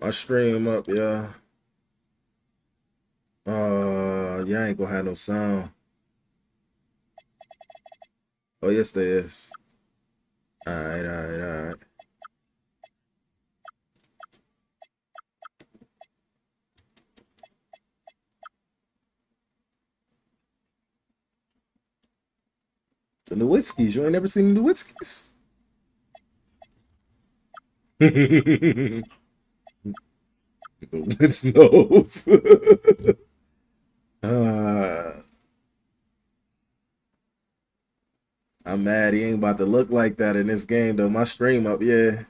My stream up, yeah. Yeah, I ain't gonna have no sound. Oh, yes, there is. All right, all right, all right. The Nowitzkis. You ain't never seen the Nowitzkis? It's nose. uh, I'm mad he ain't about to look like that in this game, though. My stream up, yeah.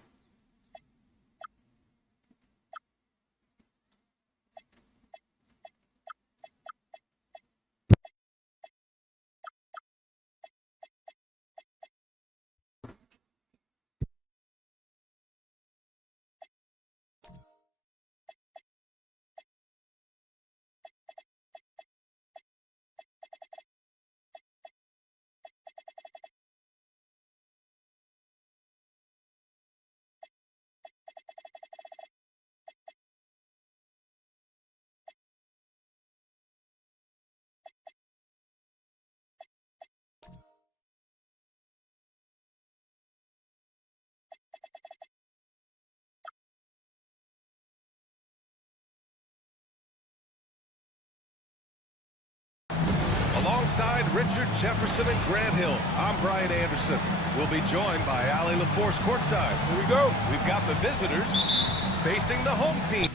Alongside Richard Jefferson and Grant Hill, I'm Brian Anderson. We'll be joined by Allie LaForce courtside. Here we go. We've got the visitors facing the home team.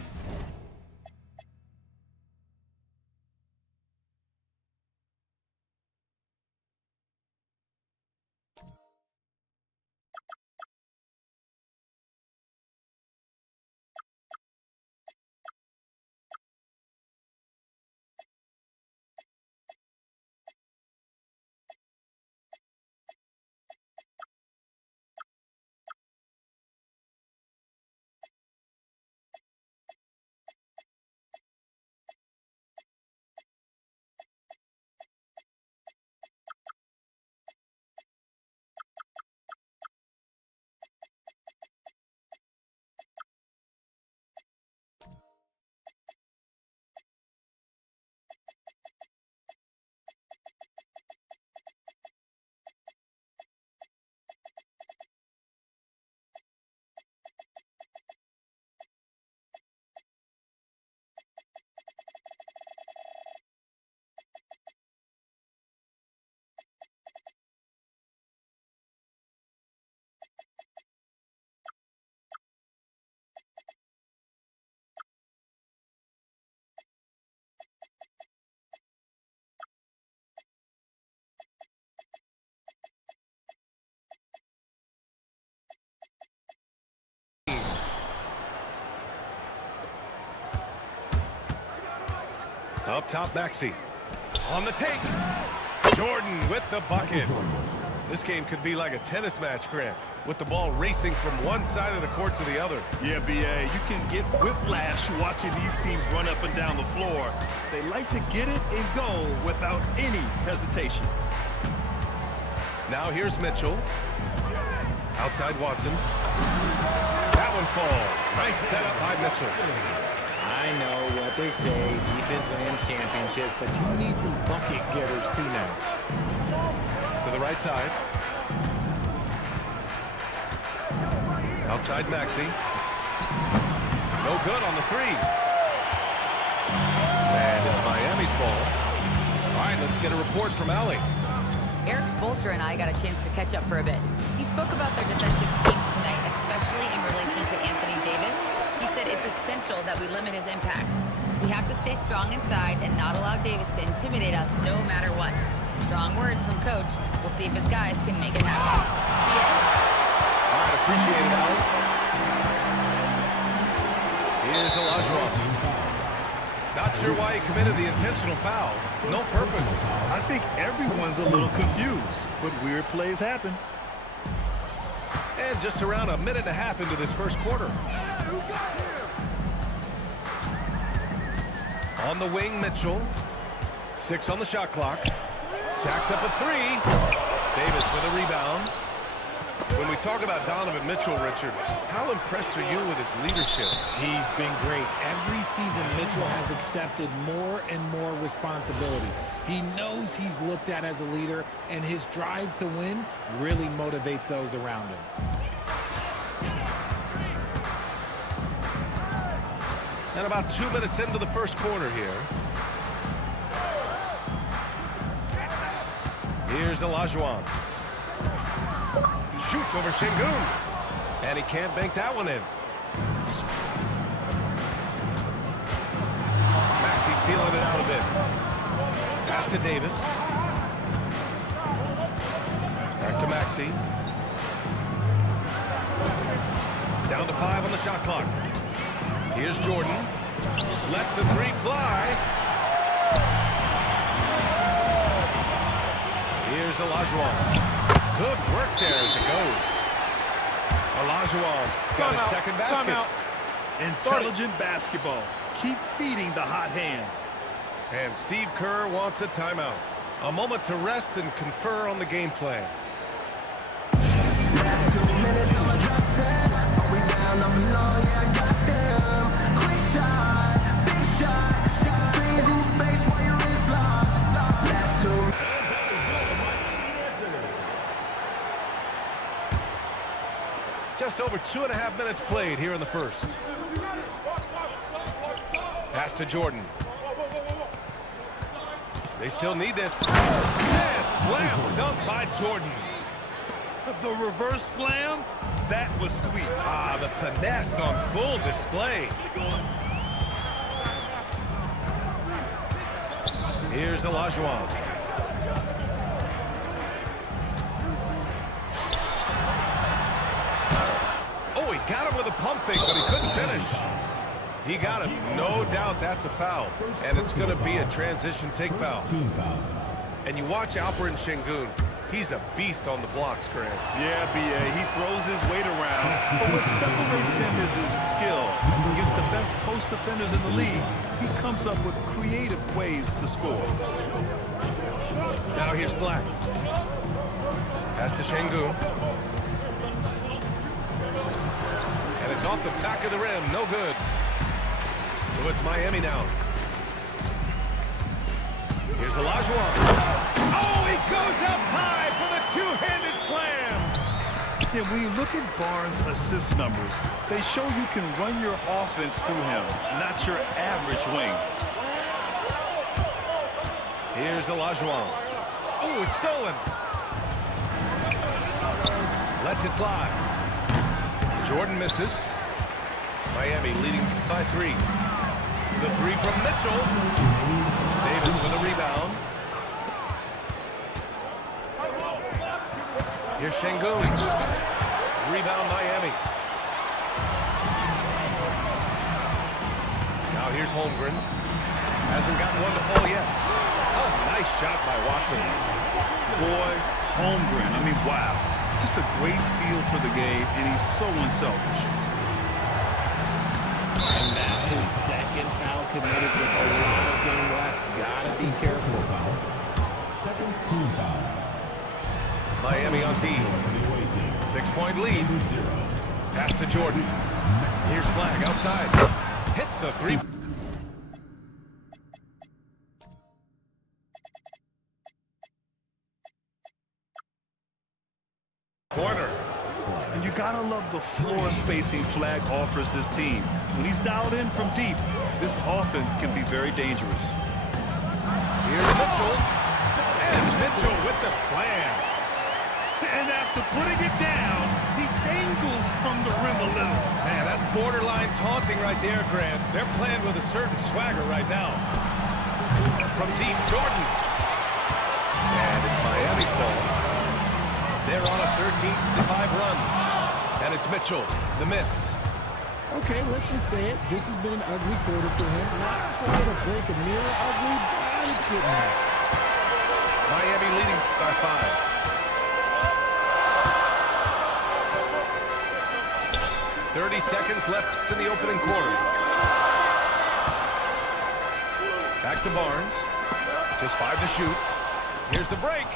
Up top, Maxey. On the take. Jordan with the bucket. This game could be like a tennis match, Grant, with the ball racing from one side of the court to the other. Yeah, B.A., you can get whiplash watching these teams run up and down the floor. They like to get it and go without any hesitation. Now here's Mitchell. Outside Watson. That one falls. Nice setup by Mitchell. I know what they say, defense wins championships, but you need some bucket getters too now. To the right side. Outside Maxey. No good on the three. And it's Miami's ball. All right, let's get a report from Allie. Eric Spoelstra and I got a chance to catch up for a bit. He spoke about their defensive schemes tonight, especially in relation to Anthony Davis. He said it's essential that we limit his impact. We have to stay strong inside and not allow Davis to intimidate us no matter what. Strong words from Coach. We'll see if his guys can make it happen. All right, appreciate it, Allie. Here's Olajuwon. Not sure why he committed the intentional foul. No purpose. I think everyone's a little confused, but weird plays happen. And just around a minute and a half into this first quarter. On the wing, Mitchell. 6 on the shot clock. Jacks up a three. Davis with a rebound. When we talk about Donovan Mitchell, Richard, how impressed are you with his leadership? He's been great. Every season, Mitchell has accepted more and more responsibility. He knows he's looked at as a leader, and his drive to win really motivates those around him. And about 2 minutes into the first quarter here. Here's Olajuwon. Shoots over Şengün. And he can't bank that one in. Maxey feeling it out a bit. Pass to Davis. Back to Maxey. Down to 5 on the shot clock. Here's Jordan. Lets the three fly. Here's Olajuwon. Good work there as it goes. Olajuwon's got his second basket. Timeout. Intelligent basketball. Keep feeding the hot hand. And Steve Kerr wants a timeout. A moment to rest and confer on the game plan. Last 2 minutes, I'ma drop 10. Are we down on the law? Yeah, I got them. Quick shot, big shot. Stick the threes in your face while your wrist locked. Last 2. Just over 2.5 minutes played here in the first. Pass to Jordan. They still need this. And slam dunk by Jordan. The reverse slam, that was sweet. Ah, the finesse on full display. Here's Olajuwon. Oh, he got him with a pump fake, but he couldn't finish. He got him. No doubt that's a foul. And it's going to be a transition take foul. And you watch Alperen Şengün. He's a beast on the blocks, Grant. Yeah, B.A., he throws his weight around. But what separates him is his skill. Against the best post defenders in the league, he comes up with creative ways to score. Now here's Black. Pass to Şengün. And it's off the back of the rim. No good. So it's Miami now. Here's Olajuwon. Oh, he goes up high for the two-handed slam. Yeah, when you look at Barnes' assist numbers, they show you can run your offense through him, not your average wing. Here's Olajuwon. Oh, it's stolen. Lets it fly. Jordan misses. Miami leading by 3. The 3 from Mitchell. Davis with a rebound. Here's Şengün. Rebound Miami. Now here's Holmgren. Hasn't gotten one to fall yet. Oh, nice shot by Watson. Boy, Holmgren, I mean, wow. Just a great feel for the game, and he's so unselfish. And that's his second foul committed with a lot of game left. Gotta be careful. Second team foul. Miami on D. 6-point lead. Pass to Jordan. Here's Flag outside. Hits the 3. Corner. And you gotta love the floor spacing Flag offers his team. When he's dialed in from deep, this offense can be very dangerous. Here's Mitchell. And Mitchell with the slam. And after putting it down, he dangles from the rim a little. Man, that's borderline taunting right there, Grant. They're playing with a certain swagger right now. From deep, Jordan. And it's Miami's ball. They're on a 13-5 run. And it's Mitchell, the miss. Okay, let's just say it. This has been an ugly quarter for him. Not quite a break a mirror ugly, but it's getting there. Miami leading by 5. 30 seconds left in the opening quarter. Back to Barnes. Just 5 to shoot. Here's the break.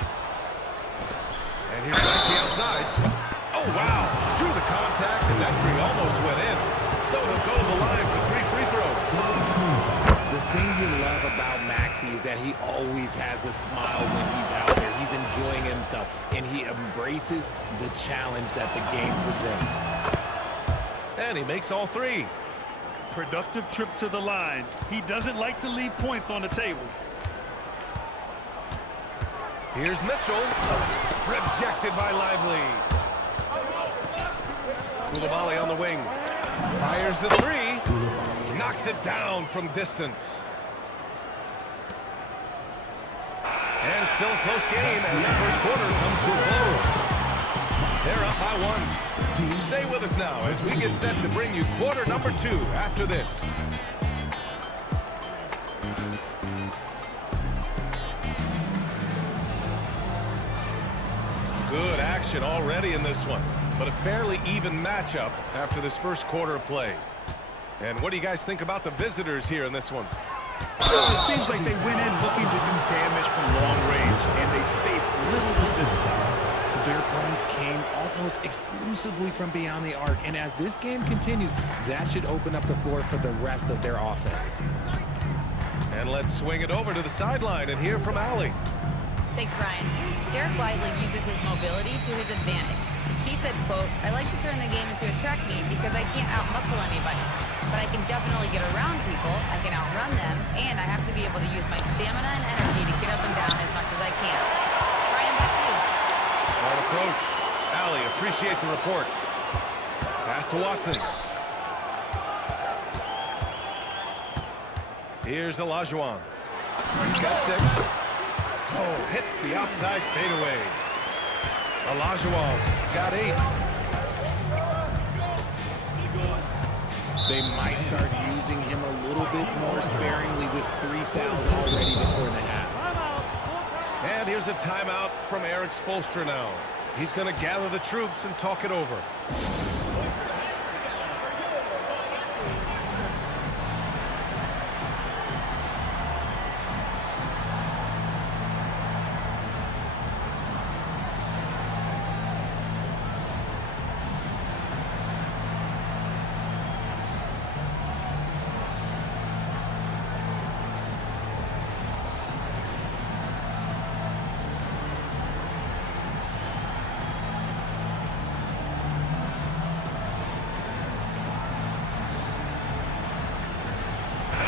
And here's Maxey outside. Oh, wow. Drew the contact, and that three almost went in. So he'll go to the line for 3 free throws. The thing you love about Maxey is that he always has a smile when he's out there. He's enjoying himself, and he embraces the challenge that the game presents. And he makes all 3. Productive trip to the line. He doesn't like to leave points on the table. Here's Mitchell. Rejected by Lively. Koulibaly on the wing. Fires the 3. Knocks it down from distance. And still a close game as the first quarter comes to a close. They're up by 1. Stay with us now as we get set to bring you quarter number 2 after this. Good action already in this one, but a fairly even matchup after this first quarter of play. And what do you guys think about the visitors here in this one? It seems like they went in looking to do damage from long range, and they faced little resistance. Their points came almost exclusively from beyond the arc, and as this game continues, that should open up the floor for the rest of their offense. And let's swing it over to the sideline and hear from Allie. Thanks, Brian. Derek Lively uses his mobility to his advantage. He said, quote, "I like to turn the game into a track meet because I can't out-muscle anybody. But I can definitely get around people, I can outrun them, and I have to be able to use my stamina and energy to get up and down as much as I can." Brian, back to you. Smart approach. Allie, appreciate the report. Pass to Watson. Here's Olajuwon. He's got 6. Oh, hits the outside fadeaway. Olajuwon got 8. They might start using him a little bit more sparingly with 3 fouls already before the half. And here's a timeout from Eric Spoelstra now. He's going to gather the troops and talk it over.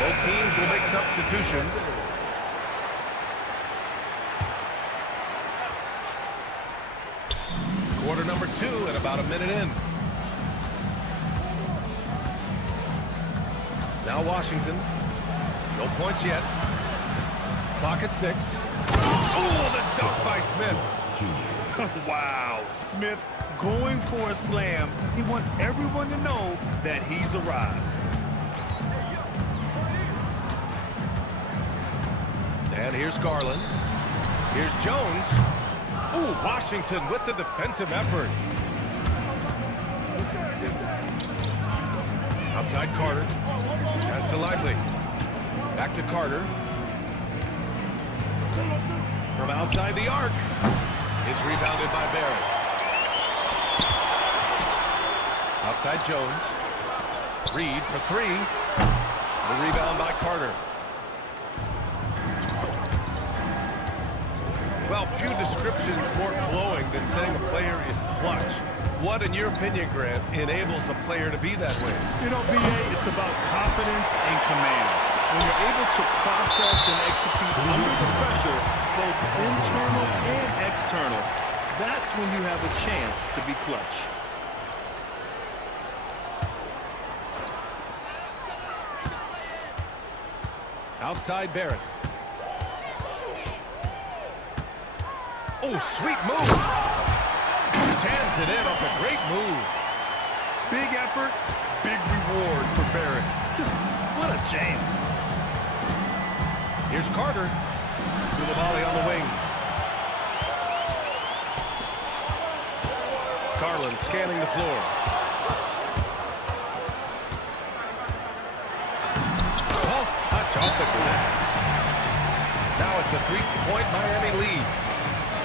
Both teams will make substitutions. Quarter number 2 and about a minute in. Now Washington. No points yet. Clock at 6. Oh, the dunk by Smith. Wow. Smith going for a slam. He wants everyone to know that he's arrived. And here's Garland. Here's Jones. Ooh, Washington with the defensive effort. Outside Carter. Pass to Lively. Back to Carter. From outside the arc. Is rebounded by Barrett. Outside Jones. Reed for 3. The rebound by Carter. Well, few descriptions more glowing than saying a player is clutch. What, in your opinion, Grant, enables a player to be that way? You know, B.A., it's about confidence and command. When you're able to process and execute under the pressure, both internal and external, that's when you have a chance to be clutch. Outside Barrett. Oh, sweet move. Jams it in off a great move. Big effort, big reward for Barrett. Just what a jam. Here's Carter. Koulibaly on the wing. Garland scanning the floor. Soft touch off the glass. Now it's a 3-point Miami lead.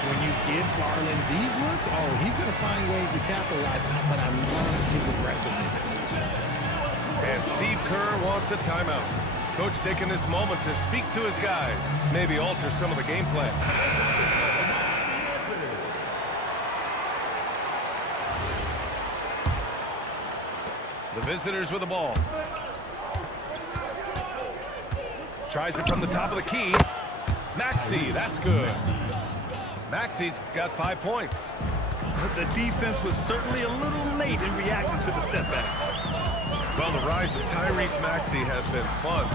When you give Garland these looks, oh, he's going to find ways to capitalize. But I love his aggressiveness. And Steve Kerr wants a timeout. Coach taking this moment to speak to his guys, maybe alter some of the game plan. The visitors with the ball. Tries it from the top of the key. Maxey, that's good. Maxey's got 5 points. But the defense was certainly a little late in reacting to the step back. Well, the rise of Tyrese Maxey has been fun.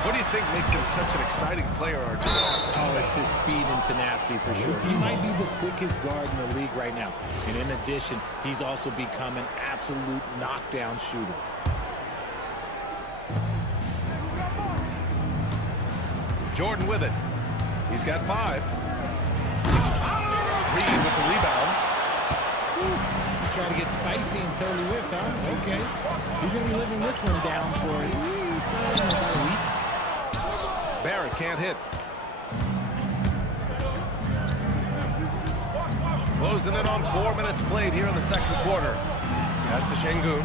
What do you think makes him such an exciting player, RJ? Oh, it's his speed and tenacity for sure. He might be the quickest guard in the league right now. And in addition, he's also become an absolute knockdown shooter. Jordan with it. He's got 5. Reed with the rebound. Trying to get spicy and totally whiffed, huh? Okay. He's going to be living this one down for at least about a week. Barrett can't hit. Closing in on 4 minutes played here in the second quarter. Pass to Şengün.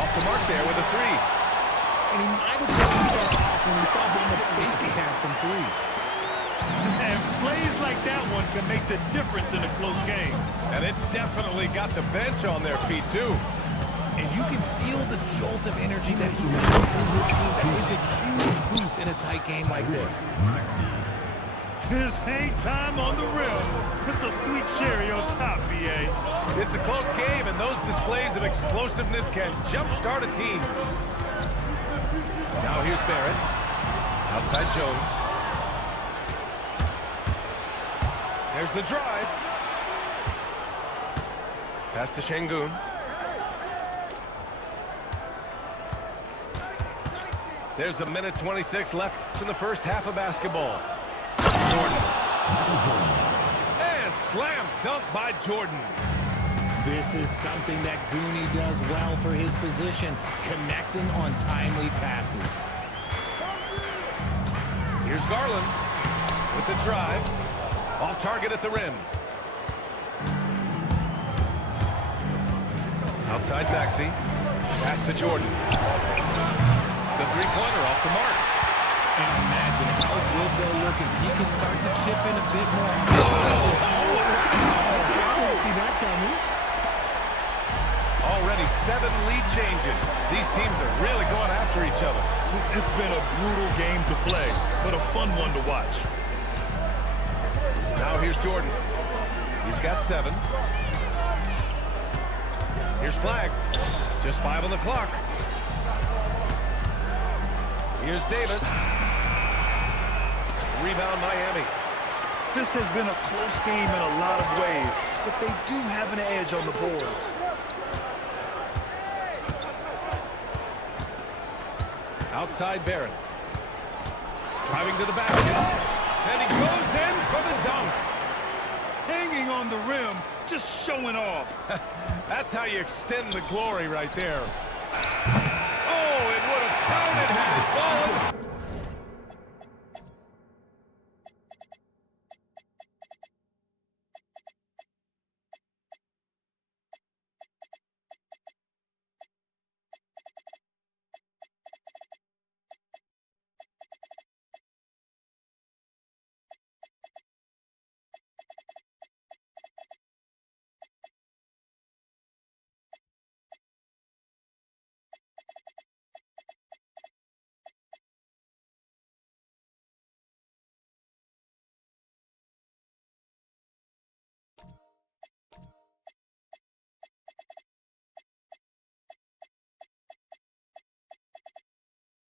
Off the mark there with a 3. And he might have put himself off when he saw how much space he had from 3. And plays like that one can make the difference in a close game. And it definitely got the bench on their feet, too. And you can feel the jolt of energy that he's sending through his team. That is a huge boost in a tight game like this. His hang time on the rim puts a sweet cherry on top, B.A. It's a close game, and those displays of explosiveness can jumpstart a team. Now here's Barrett. Outside Jones. There's the drive. Pass to Şengün. There's a minute 26 left in the first half of basketball. Jordan. And slam dunk by Jordan. This is something that Goonie does well for his position, connecting on timely passes. Here's Garland with the drive. Off target at the rim. Outside Maxey. Pass to Jordan. The three-pointer off the mark. And imagine how good they'll look if he can start to chip in a bit more. I didn't see that coming. Already 7 lead changes. These teams are really going after each other. It's been a brutal game to play, but a fun one to watch. Now here's Jordan. He's got 7. Here's Flag. Just 5 on the clock. Here's Davis. Rebound Miami. This has been a close game in a lot of ways, but they do have an edge on the boards. Outside Barrett. Driving to the basket. And he goes in for the dunk. Hanging on the rim, just showing off. That's how you extend the glory right there. Oh, it would have counted had it fallen.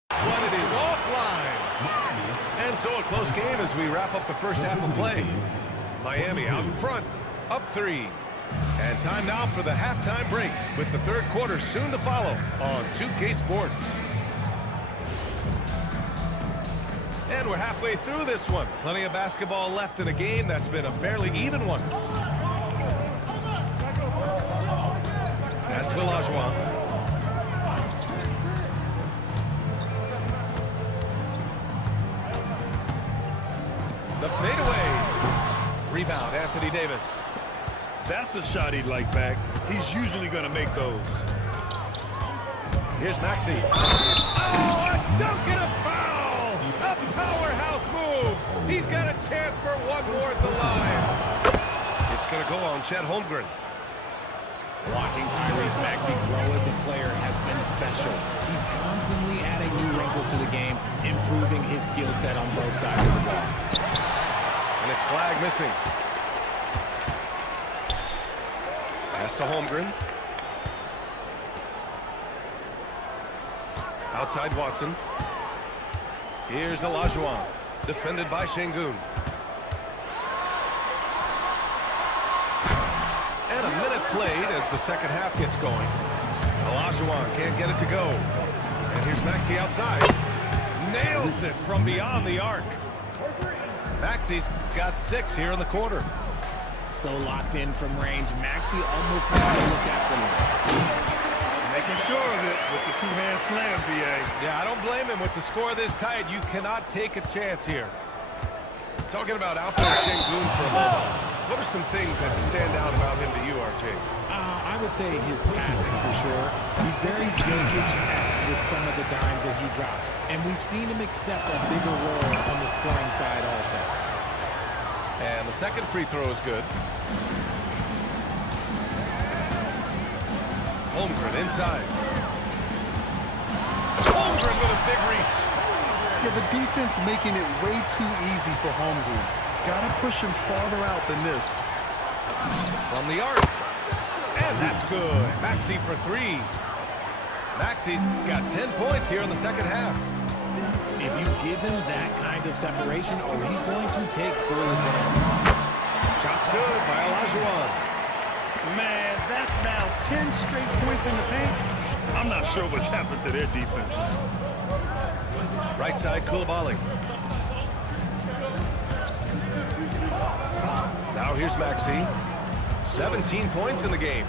But it is offline. And so a close game as we wrap up the first half of play. Miami out in front, up 3. And time now for the halftime break with the third quarter soon to follow on 2K Sports. And we're halfway through this one. Plenty of basketball left in a game that's been a fairly even one. Pass to Olajuwon. The fadeaway. Rebound, Anthony Davis. That's a shot he'd like back. He's usually going to make those. Here's Maxey. Oh, a dunk and a foul! A powerhouse move. He's got a chance for one more at the line. It's going to go on Chet Holmgren. Watching Tyrese Maxey grow as a player has been special. He's constantly adding new wrinkles to the game, improving his skill set on both sides of the ball. And it's flag missing. Pass to Holmgren. Outside Watson. Here's Olajuwon, defended by Şengün. And a minute played as the second half gets going. Olajuwon can't get it to go. And here's Maxey outside. Nails it from beyond the arc. Maxey's got 6 here in the quarter. So locked in from range, Maxey almost makes it look effortless. Making sure of it with the two-hand slam, B.A. Yeah, I don't blame him with the score this tight. You cannot take a chance here. Talking about outdoor Şengün for a moment. What are some things that stand out about him to you, RJ? I would say his passing for sure. He's very Jokic-esque with some of the dimes that he drops. And we've seen him accept a bigger role on the scoring side also. And the second free throw is good. Holmgren inside. Holmgren with a big reach. Yeah, the defense making it way too easy for Holmgren. Gotta push him farther out than this. From the arc. And that's good. Maxey for 3. Maxey's got 10 points here in the second half. If you give him that kind of separation, he's going to take full advantage. Shot's good by Olajuwon. Man, that's now 10 straight points in the paint. I'm not sure what's happened to their defense. Right side, Coulibaly. Now here's Maxey. 17 points in the game.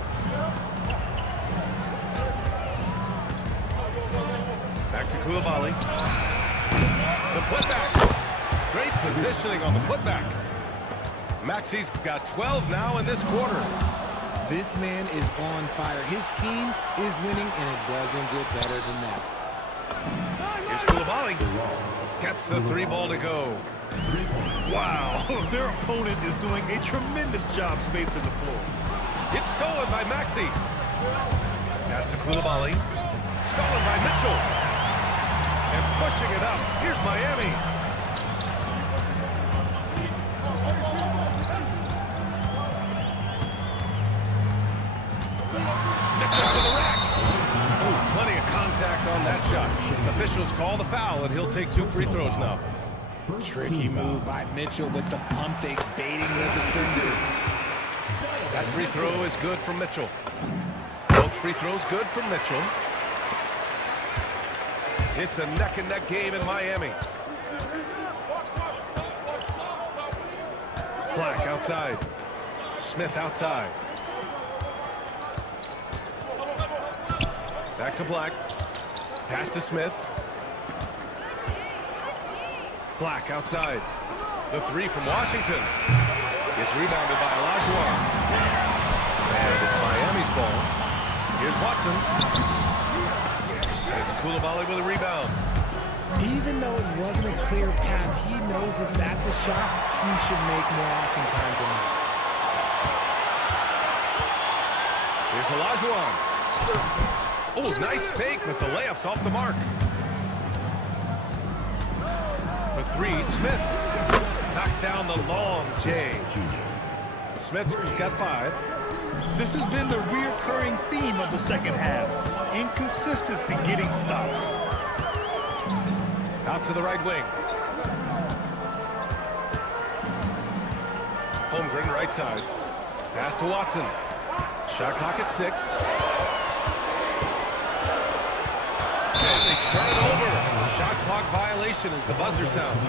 Back to Coulibaly. The putback. Great positioning on the putback. Maxey's got 12 now in this quarter. This man is on fire. His team is winning, and it doesn't get better than that. Here's Coulibaly. Gets the 3 ball to go. Wow, their opponent is doing a tremendous job spacing the floor. It's stolen by Maxey. Pass to Coulibaly. Stolen by Mitchell. And pushing it up. Here's Miami. Mitchell to the rack. Oh, plenty of contact on that shot. Officials call the foul, and he'll take 2 free throws now. Tricky move by Mitchell with the pump fake, baiting the defender. That free throw is good from Mitchell. Both free throws good from Mitchell. It's a neck-and-neck game in Miami. Black outside. Smith outside. Back to Black. Pass to Smith. Black outside. The 3 from Washington is rebounded by Olajuwon. And it's Miami's ball. Here's Watson. It's Coulibaly with a rebound. Even though it wasn't a clear path, he knows if that's a shot he should make more oftentimes than not. Here's Olajuwon. Oh, nice fake, but the layup's off the mark. For 3, Smith knocks down the long J. Smith's got 5. This has been the reoccurring theme of the second half. Inconsistency getting stops. Out to the right wing. Holmgren right side. Pass to Watson. Shot clock at 6. And they turn it over. Shot clock violation as the buzzer sounds.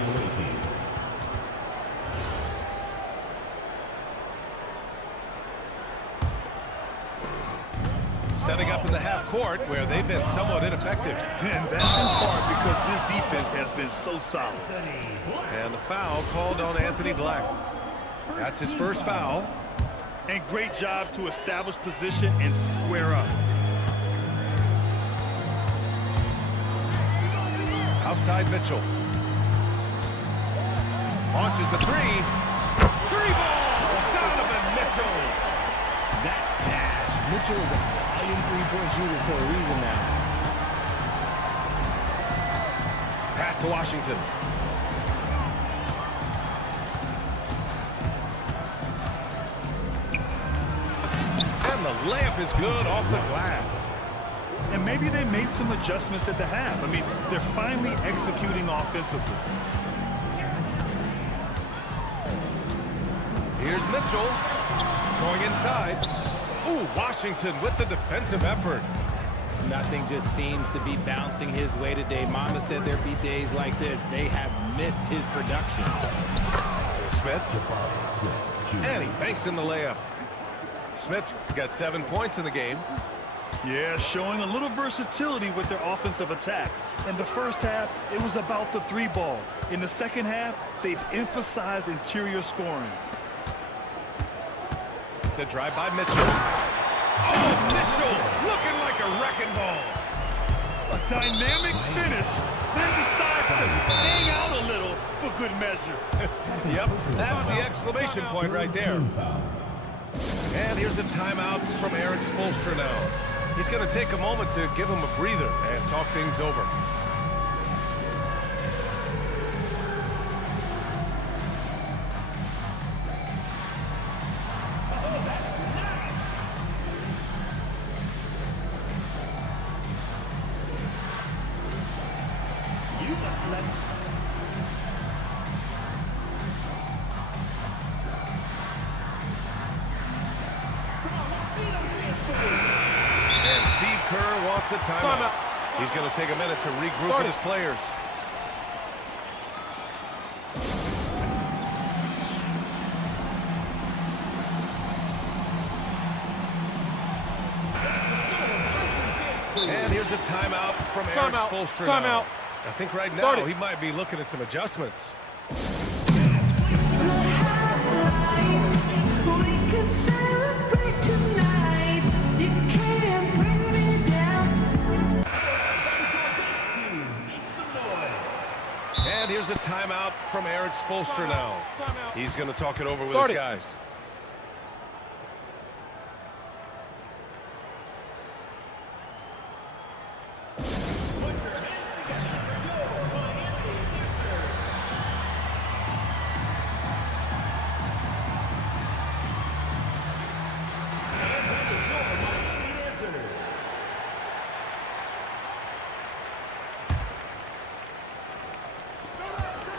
Setting up in the half court where they've been somewhat ineffective. And that's in part because this defense has been so solid. And the foul called on Anthony Black. That's his first foul. And great job to establish position and square up. Outside Mitchell. Launches the three. Three ball! Donovan Mitchell! That's cash. Mitchell is a volume three-point shooter for a reason now. Pass to Washington. And the layup is good off the glass. And maybe they made some adjustments at the half. I mean, they're finally executing offensively. Here's Mitchell going inside. Ooh, Washington with the defensive effort. Nothing just seems to be bouncing his way today. Mama said there'd be days like this. They have missed his production. Smith. And he banks in the layup. Smith's got 7 points in the game. Yeah, showing a little versatility with their offensive attack. In the first half, it was about the three ball. In the second half, they've emphasized interior scoring. The drive by Mitchell. Oh, Mitchell looking like a wrecking ball. A dynamic finish, then decides to hang out a little for good measure. Yep, that's the exclamation point right there. And here's a timeout from Erik Spoelstra now. He's going to take a moment to give him a breather and talk things over. And Steve Kerr wants a timeout. He's going to take a minute to regroup with his players. And here's a timeout from Erik Spoelstra. Timeout. I think right now he might be looking at some adjustments. And here's a timeout from Erik Spoelstra now. He's going to talk it over with his guys.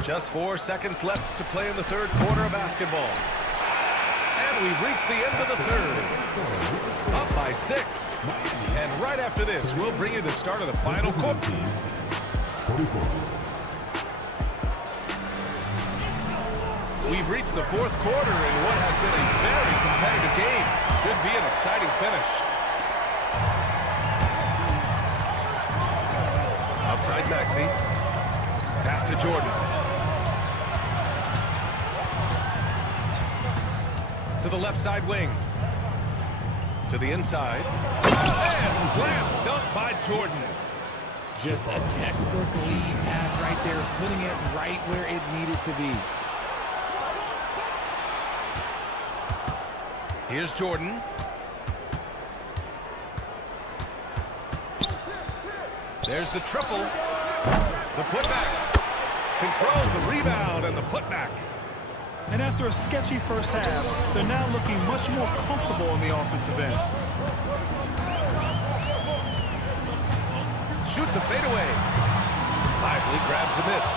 Just 4 seconds left to play in the third quarter of basketball. And we've reached the end of the third. Up by 6. And right after this, we'll bring you the start of the final quarter. We've reached the fourth quarter in what has been a very competitive game. Should be an exciting finish. Outside Maxey. Pass to Jordan. To the left side wing. To the inside. And slam dunk by Jordan. Just a textbook lead pass right there, putting it right where it needed to be. Here's Jordan. There's the triple. The putback. Controls the rebound and the putback. And after a sketchy first half, they're now looking much more comfortable on the offensive end. Shoots a fadeaway. Lively grabs a miss.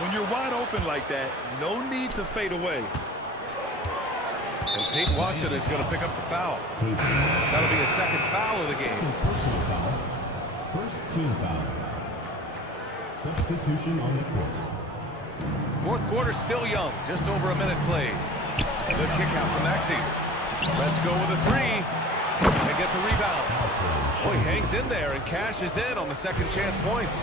When you're wide open like that, no need to fade away. And Peyton Watson is going to pick up the foul. That'll be a second foul of the game. First team foul. Substitution on the court. Fourth quarter still young, just over a minute played. The kick out to Maxey. Let's go with a three. And get the rebound. Boy, he hangs in there and cashes in on the second chance points.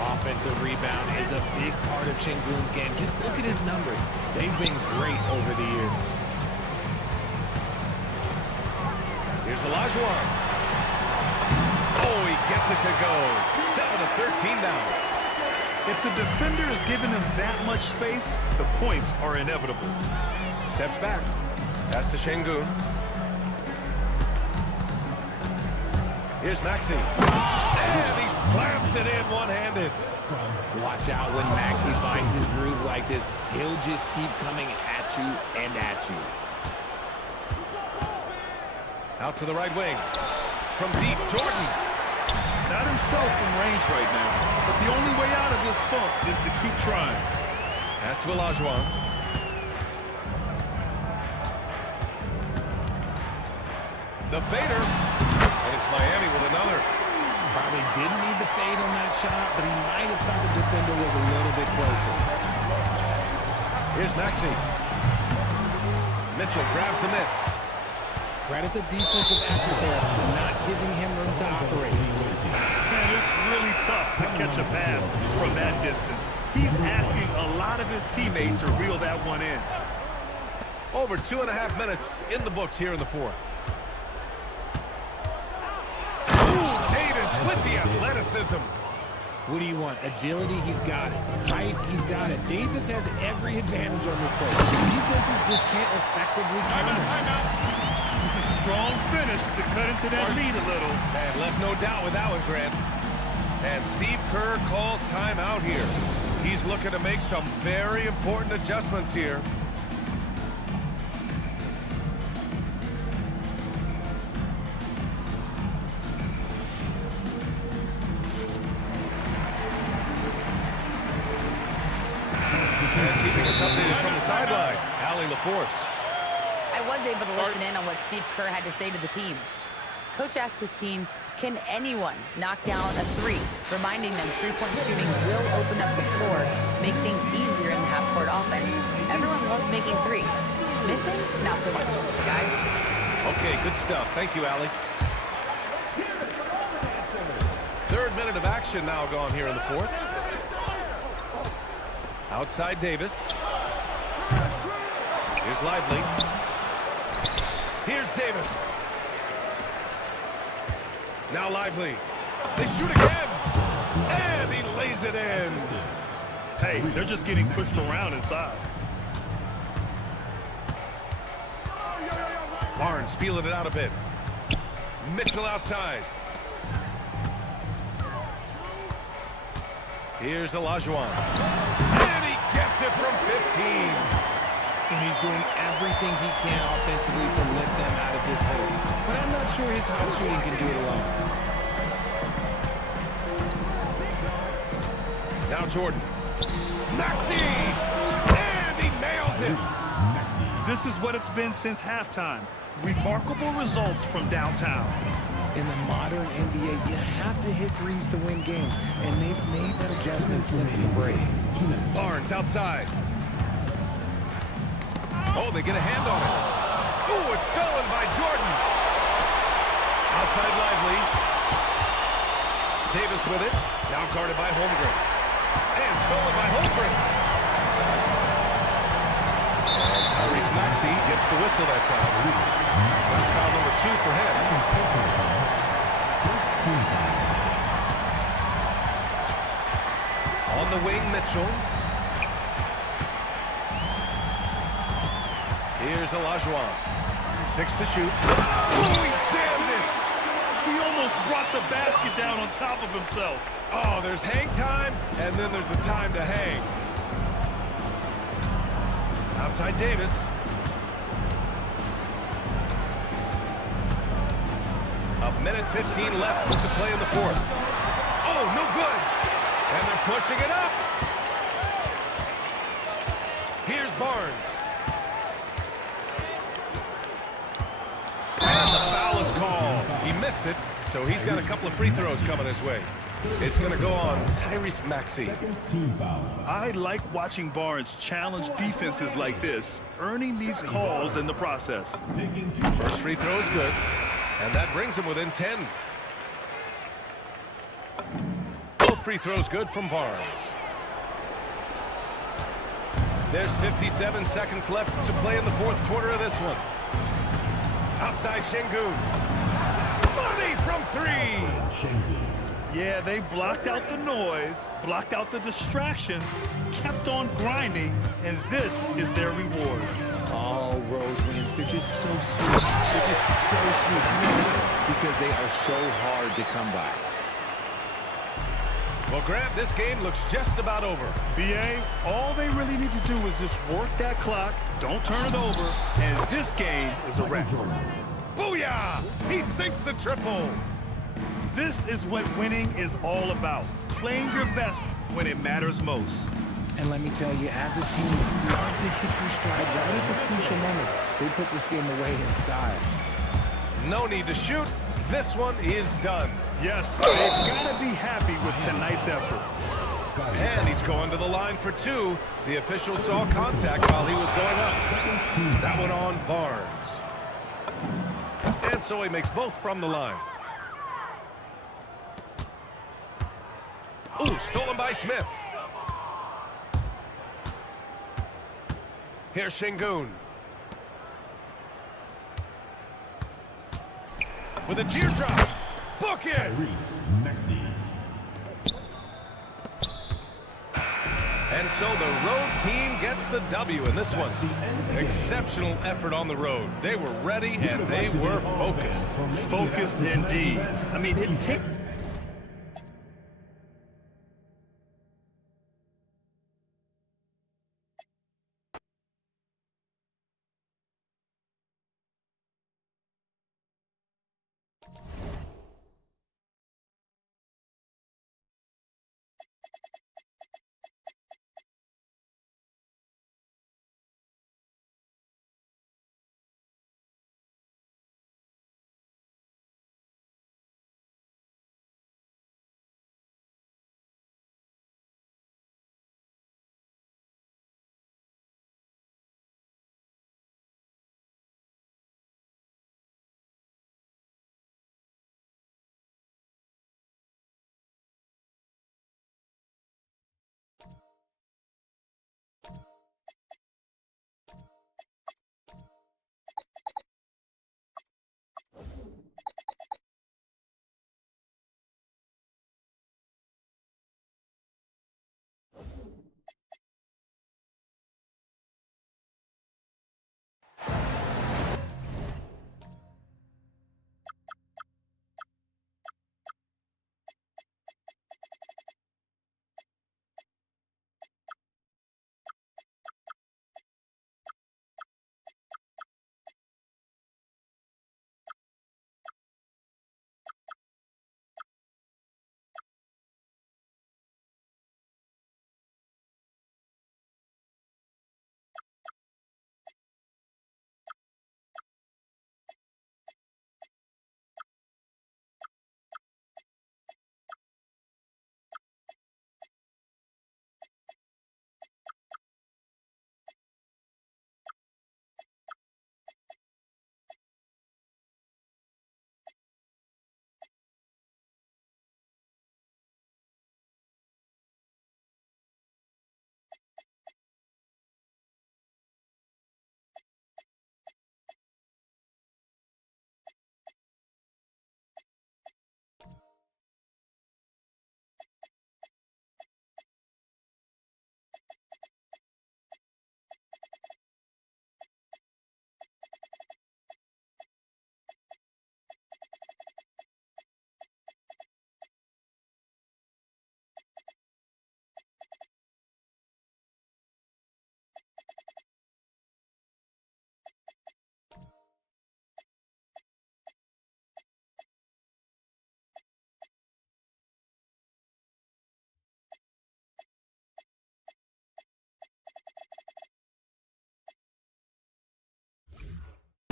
Offensive rebound is a big part of Şengün's game. Just look at his numbers. They've been great over the years. Here's Olajuwon. Oh, he gets it to go. 7 of 13 now. If the defender is giving him that much space, the points are inevitable. Steps back. Pass to Şengün. Here's Maxey. And he slams it in one-handed. Watch out when Maxey finds his groove like this. He'll just keep coming at you and at you. Out to the right wing. From deep, Jordan. Not himself from range right now, but the only way out of this funk is to keep trying. Pass to Olajuwon. The fader. And it's Miami with another. Probably didn't need the fade on that shot, but he might have thought the defender was a little bit closer. Here's Maxey. Mitchell grabs the miss. Credit the defensive effort there, not giving him room to operate. Man, it's really tough to catch a pass from that distance. He's asking a lot of his teammates to reel that one in. Over 2.5 minutes in the books here in the fourth. Ooh, Davis with the athleticism. What do you want? Agility? He's got it. Height? He's got it. Davis has every advantage on this play. Defenses just can't effectively counter. Strong finish to cut into that lead a little. And left no doubt with that one, Grant. And Steve Kerr calls timeout here. He's looking to make some very important adjustments here. And keeping us updated from the sideline, Allie LaForce. I was able to listen in on what Steve Kerr had to say to the team. Coach asked his team, can anyone knock down a three? Reminding them three-point shooting will open up the floor, make things easier in the half-court offense. Everyone loves making threes. Missing? Not so much, guys. Okay, good stuff. Thank you, Allie. Third minute of action now gone here in the fourth. Outside Davis. Here's Lively. Here's Davis. Now Lively. They shoot again. And he lays it in. Hey, they're just getting pushed around inside. Barnes feeling it out a bit. Mitchell outside. Here's Olajuwon. And he gets it from 15. And he's doing everything he can offensively to lift them out of this hole. But I'm not sure his hot shooting can do it alone. Now Jordan. Maxey! And he nails it! This is what it's been since halftime. Remarkable results from downtown. In the modern NBA, you have to hit threes to win games, and they've made that adjustment since the break. Barnes outside. Oh, they get a hand on it. Oh, it's stolen by Jordan. Outside Lively. Davis with it. Now guarded by Holmgren. And stolen by Holmgren. And Tyrese Maxey gets the whistle that time. That's foul number 2 for him. On the wing, Mitchell. Here's Olajuwon. 6 to shoot. Oh, he jammed it! He almost brought the basket down on top of himself. Oh, there's hang time, and then there's a time to hang. Outside Davis. A minute 15 left to play in the fourth. Oh, no good! And they're pushing it up. Here's Barnes. And the foul is called. He missed it, so he's got a couple of free throws coming his way. It's going to go on Tyrese Maxey. Team foul. I like watching Barnes challenge defenses like this, earning these calls in the process. First free throw is good, and that brings him within 10. Both free throws good from Barnes. There's 57 seconds left to play in the fourth quarter of this one. Outside Şengün. Money from three. Yeah, they blocked out the noise, blocked out the distractions, kept on grinding, and this is their reward. All road wins. They're just so sweet. They're just so sweet. You know why? Because they are so hard to come by. Well, Grant, this game looks just about over. BA, all they really need to do is just work that clock, don't turn it over, and this game is a wrap. Booyah! He sinks the triple. This is what winning is all about. Playing your best when it matters most. And let me tell you, as a team, you have to hit your stride right at the crucial moments. They put this game away in style. No need to shoot. This one is done. Yes, they've got to be happy with tonight's effort. And he's going to the line for two. The official saw contact while he was going up. That one on Barnes. And so he makes both from the line. Ooh, stolen by Smith. Here's Şengün. With a teardrop. Book it! Tyrese Maxey. And so the road team gets the W in this one. Exceptional effort on the road. They were ready and they were focused. Focused indeed. I mean, it takes...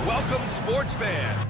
Welcome, sports fan.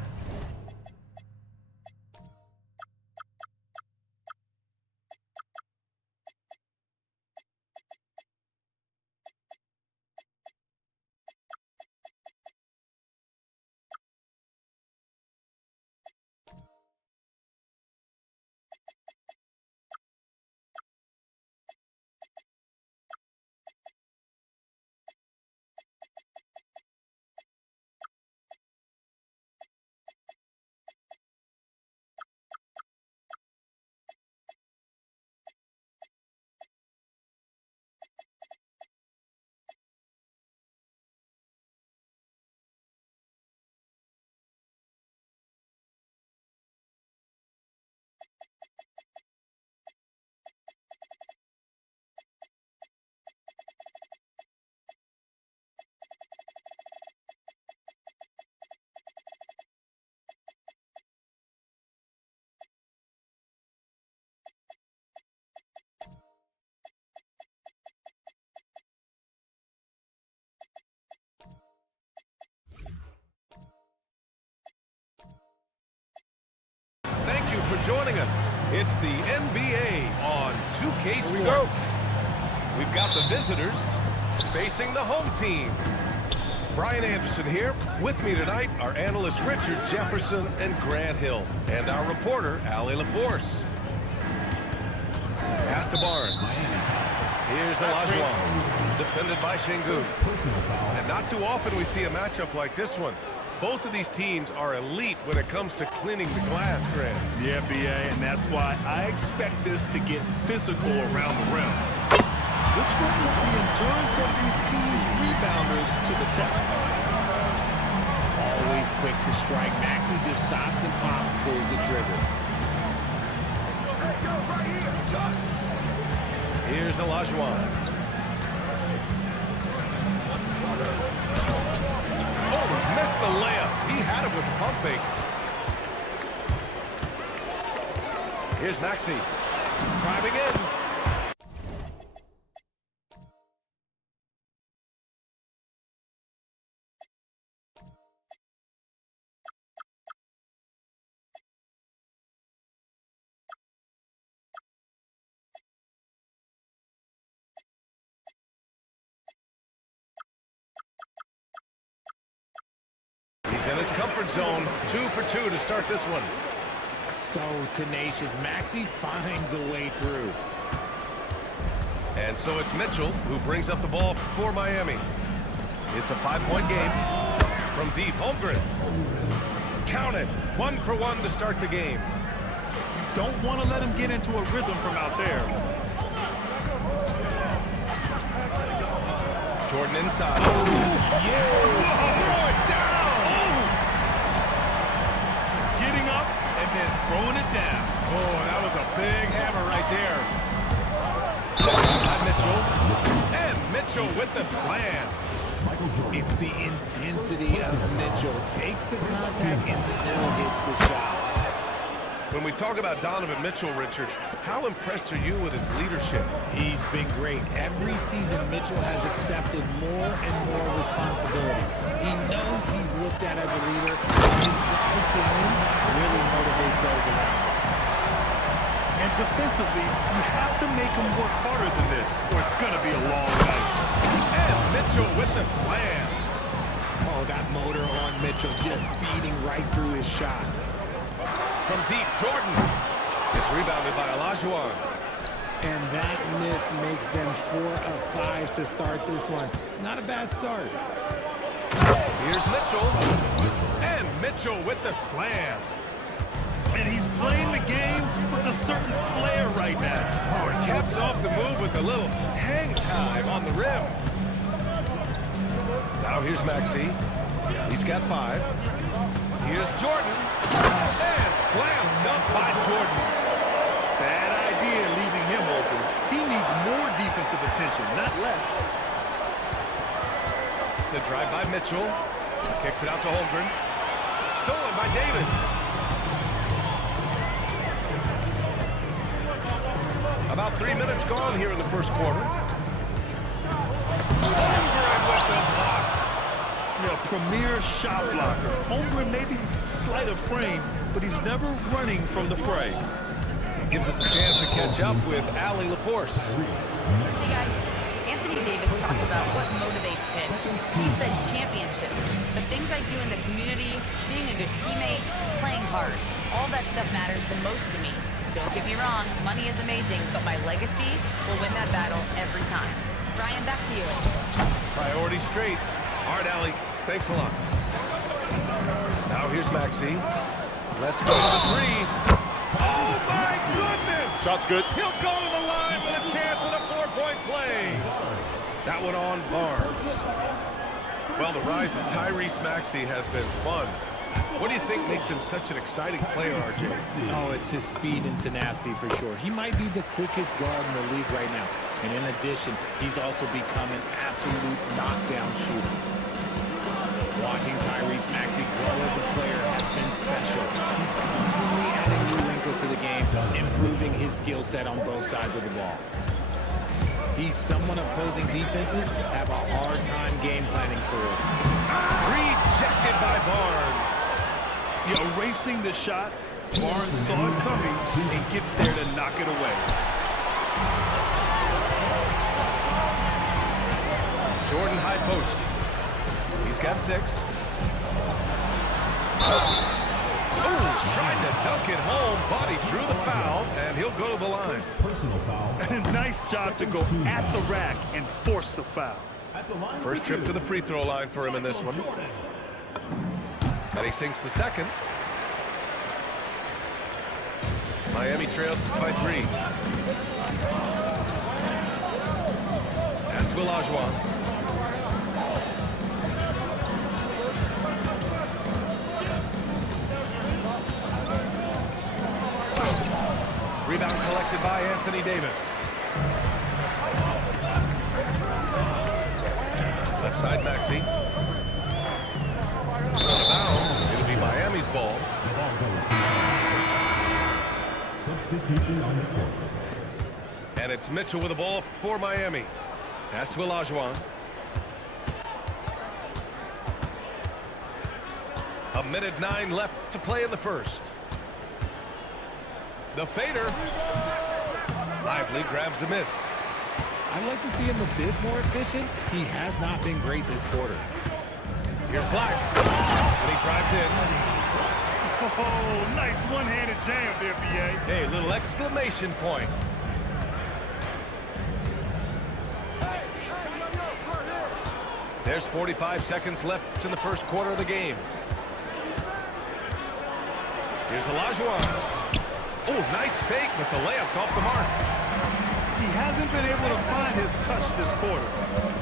joining us. It's the NBA on 2K Sports. We've got the visitors facing the home team. Brian Anderson here. With me tonight are analysts Richard Jefferson and Grant Hill, and our reporter, Allie LaForce. Pass to Barnes. Here's Olajuwon, defended by Şengün. And not too often we see a matchup like this one. Both of these teams are elite when it comes to cleaning the glass, Grant. Yeah, B.A., and that's why I expect this to get physical around the rim. Which will put the endurance of these teams' rebounders to the test. Always quick to strike. Maxey just stops and pops, pulls the trigger. Here's Olajuwon. Oh, missed the layup. He had it with the pump fake. Here's Maxey. Driving in. He's in his comfort zone. 2 for 2 to start this one. So tenacious. Maxey finds a way through. And so it's Mitchell who brings up the ball for Miami. It's a 5-point game. From deep, Holmgren. Count it. 1 for 1 to start the game. Don't want to let him get into a rhythm from out there. Jordan inside. Yes! Throw it down! Getting up and then throwing it down. Oh, that was a big hammer right there. By Mitchell. And Mitchell with the slam. It's the intensity of Mitchell. Takes the contact and still hits the shot. When we talk about Donovan Mitchell, Richard, how impressed are you with his leadership? He's been great. Every season, Mitchell has accepted more and more responsibility. He knows he's looked at as a leader, and his drive to win really motivates those around him. And defensively, you have to make him work harder than this, or it's going to be a long night. And Mitchell with the slam. Oh, that motor on Mitchell just speeding right through his shot. From deep, Jordan is rebounded by Olajuwon. And that miss makes them 4 of 5 to start this one. Not a bad start. Here's Mitchell. And Mitchell with the slam. And he's playing the game with a certain flair right now. Oh, he caps off the move with a little hang time on the rim. Now here's Maxey. He's got 5. Here's Jordan. And slam dunk by Jordan. Bad idea leaving him open. He needs more defensive attention, not less. The drive by Mitchell. Kicks it out to Holmgren. Stolen by Davis. About 3 minutes gone here in the first quarter. Holmgren with the block. Premier shot blocker. Holmgren maybe slight of frame, but he's never running from the fray. Gives us a chance to catch up with Allie LaForce. Hey guys, Anthony Davis talked about what motivates him. He said championships, the things I do in the community, being a good teammate, playing hard. All that stuff matters the most to me. Don't get me wrong, money is amazing, but my legacy will win that battle every time. Brian, back to you. Priority straight. All right, Allie, thanks a lot. Now here's Maxey. Let's go to the 3. Oh, my goodness! Shot's good. He'll go to the line with a chance at a 4-point play. That one on Barnes. Well, the rise of Tyrese Maxey has been fun. What do you think makes him such an exciting player, RJ? Oh, it's his speed and tenacity for sure. He might be the quickest guard in the league right now. And in addition, he's also become an absolute knockdown shooter. Watching Tyrese Maxey grow as a player has been special. He's constantly adding new wrinkles to the game, improving his skill set on both sides of the ball. He's someone opposing defenses have a hard time game planning for. Rejected by Barnes. Erasing the shot, Barnes saw it coming and gets there to knock it away. Jordan high post. He's got 6. Oh, trying to dunk it home. Body drew the foul, and he'll go to the line. Personal foul. Nice job to go at the rack and force the foul. At the line First for trip two. to the free throw line for him in this one. And he sinks the second. Miami trails by 3. Pass to Olajuwon. Rebound collected by Anthony Davis. Left side, Maxey. Out of bounds. It'll be Miami's ball. The ball goes to Miami. Substitution on the court. And it's Mitchell with the ball for Miami. Pass to Olajuwon. A minute 9 left to play in the first. The fader. Lively grabs the miss. I'd like to see him a bit more efficient. He has not been great this quarter. Here's Black. And he drives in. Oh, nice one-handed jam there, B.A. Hey, little exclamation point. There's 45 seconds left in the first quarter of the game. Here's Olajuwon. Oh, nice fake, but the layup's off the mark. He hasn't been able to find his touch this quarter.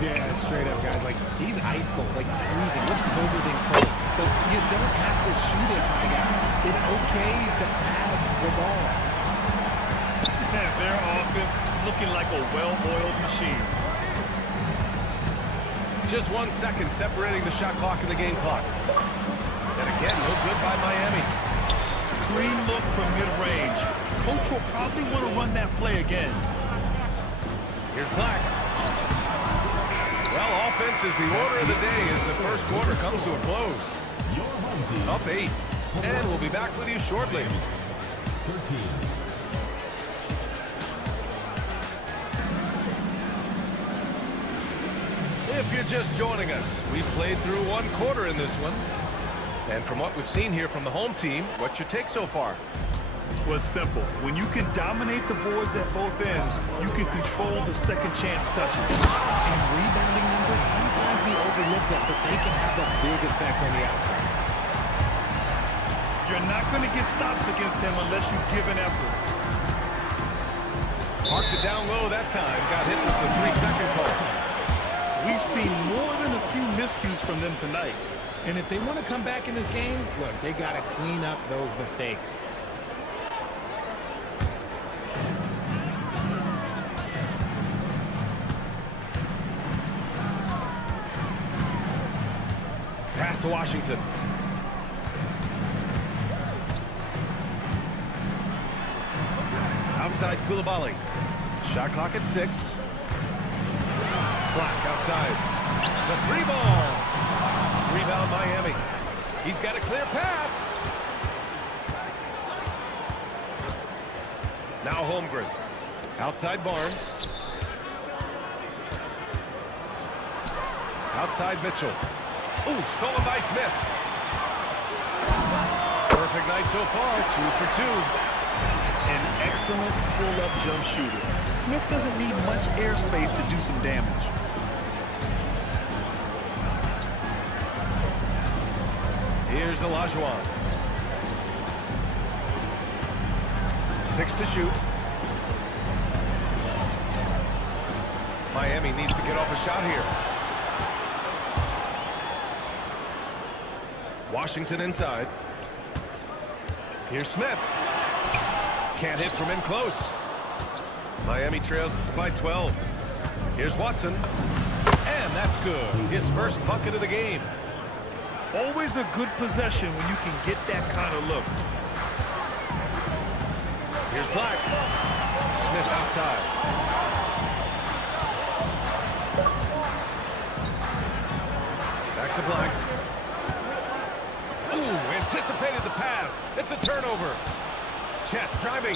Yeah, straight up, guys. Like, he's ice cold, like freezing. What's colder than cold? But you don't have to shoot it, my guy. It's okay to pass the ball. Their offense looking like a well-oiled machine. Just 1 second separating the shot clock and the game clock. And again, no good by Miami. Clean look from mid-range. Coach will probably want to run that play again. Here's Black. Well, offense is the order of the day as the first quarter comes to a close. Your home team. Up 8. And we'll be back with you shortly. 13. If you're just joining us, we've played through 1 quarter in this one. And from what we've seen here from the home team, what's your take so far? Well, it's simple. When you can dominate the boards at both ends, you can control the second chance touches. And rebounding numbers sometimes be overlooked at, but they can have a big effect on the outcome. You're not going to get stops against him unless you give an effort. Parked it down low that time. Got hit with the 3-second call. We've seen more than a few miscues from them tonight. And if they want to come back in this game, look, they got to clean up those mistakes. Pass to Washington. Outside Koulibaly. Shot clock at 6. Black outside. The free ball. Rebound Miami. He's got a clear path. Now Holmgren. Outside Barnes. Outside Mitchell. Ooh, stolen by Smith. Perfect night so far, 2 for 2. An excellent pull-up jump shooter. Smith doesn't need much airspace to do some damage. Here's Olajuwon. 6 to shoot. Miami needs to get off a shot here. Washington inside. Here's Smith. Can't hit from in close. Miami trails by 12. Here's Watson. And that's good. His first bucket of the game. Always a good possession when you can get that kind of look. Here's Black. Smith outside. Back to Black. Ooh, and Anticipated the pass. It's a turnover. Chet driving.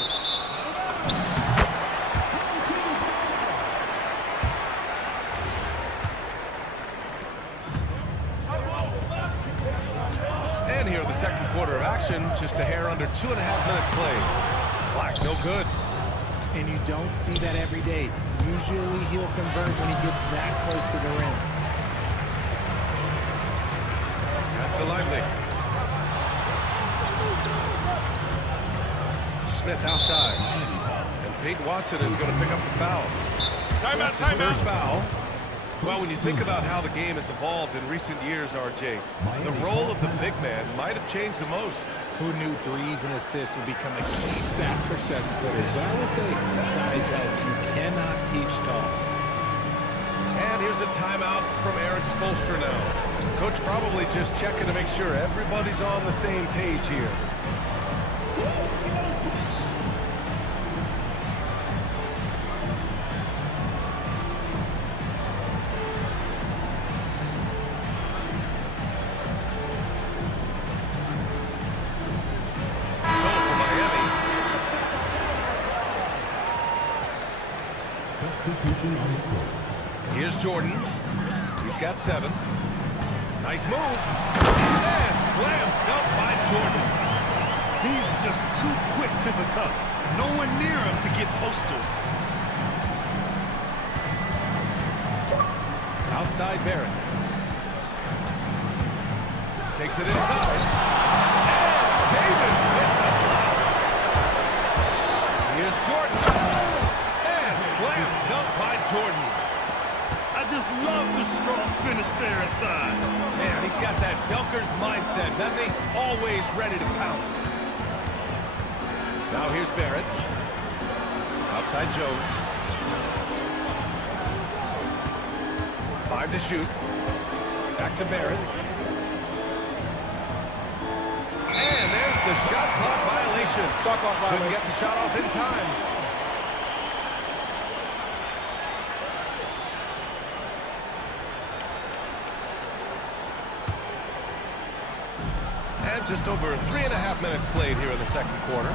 And here the second quarter of action, just a hair under 2.5 minutes played. Black, no good. And you don't see that every day. Usually he'll convert when he gets that close to the rim. Pass to Lively. Smith outside. And Peyton Watson is going to pick up the foul. Timeout, timeout. First foul. Well, when you think about how the game has evolved in recent years, RJ, the role of the big man might have changed the most. Who knew threes and assists would become a key stat for 7-footers? But I will say, size helps. You cannot teach tall. And here's a timeout from Eric Spoelstra now. Coach probably just checking to make sure everybody's on the same page here. Substitution on the court. Here's Jordan. He's got 7. Nice move. And slam dunk by Jordan. He's just too quick to the cup. No one near him to get posted. Outside Barrett. Takes it inside. And Davis with the block. Here's Jordan. And slam dunk by Jordan. I just love the strong finish there inside. Man, he's got that dunker's mindset, doesn't he? Always ready to pounce. Now here's Barrett. Outside Jones. 5 to shoot. Back to Barrett. And there's the shot clock violation. Shot clock violation. Couldn't get the shot off in time. And just over 3.5 minutes played here in the second quarter.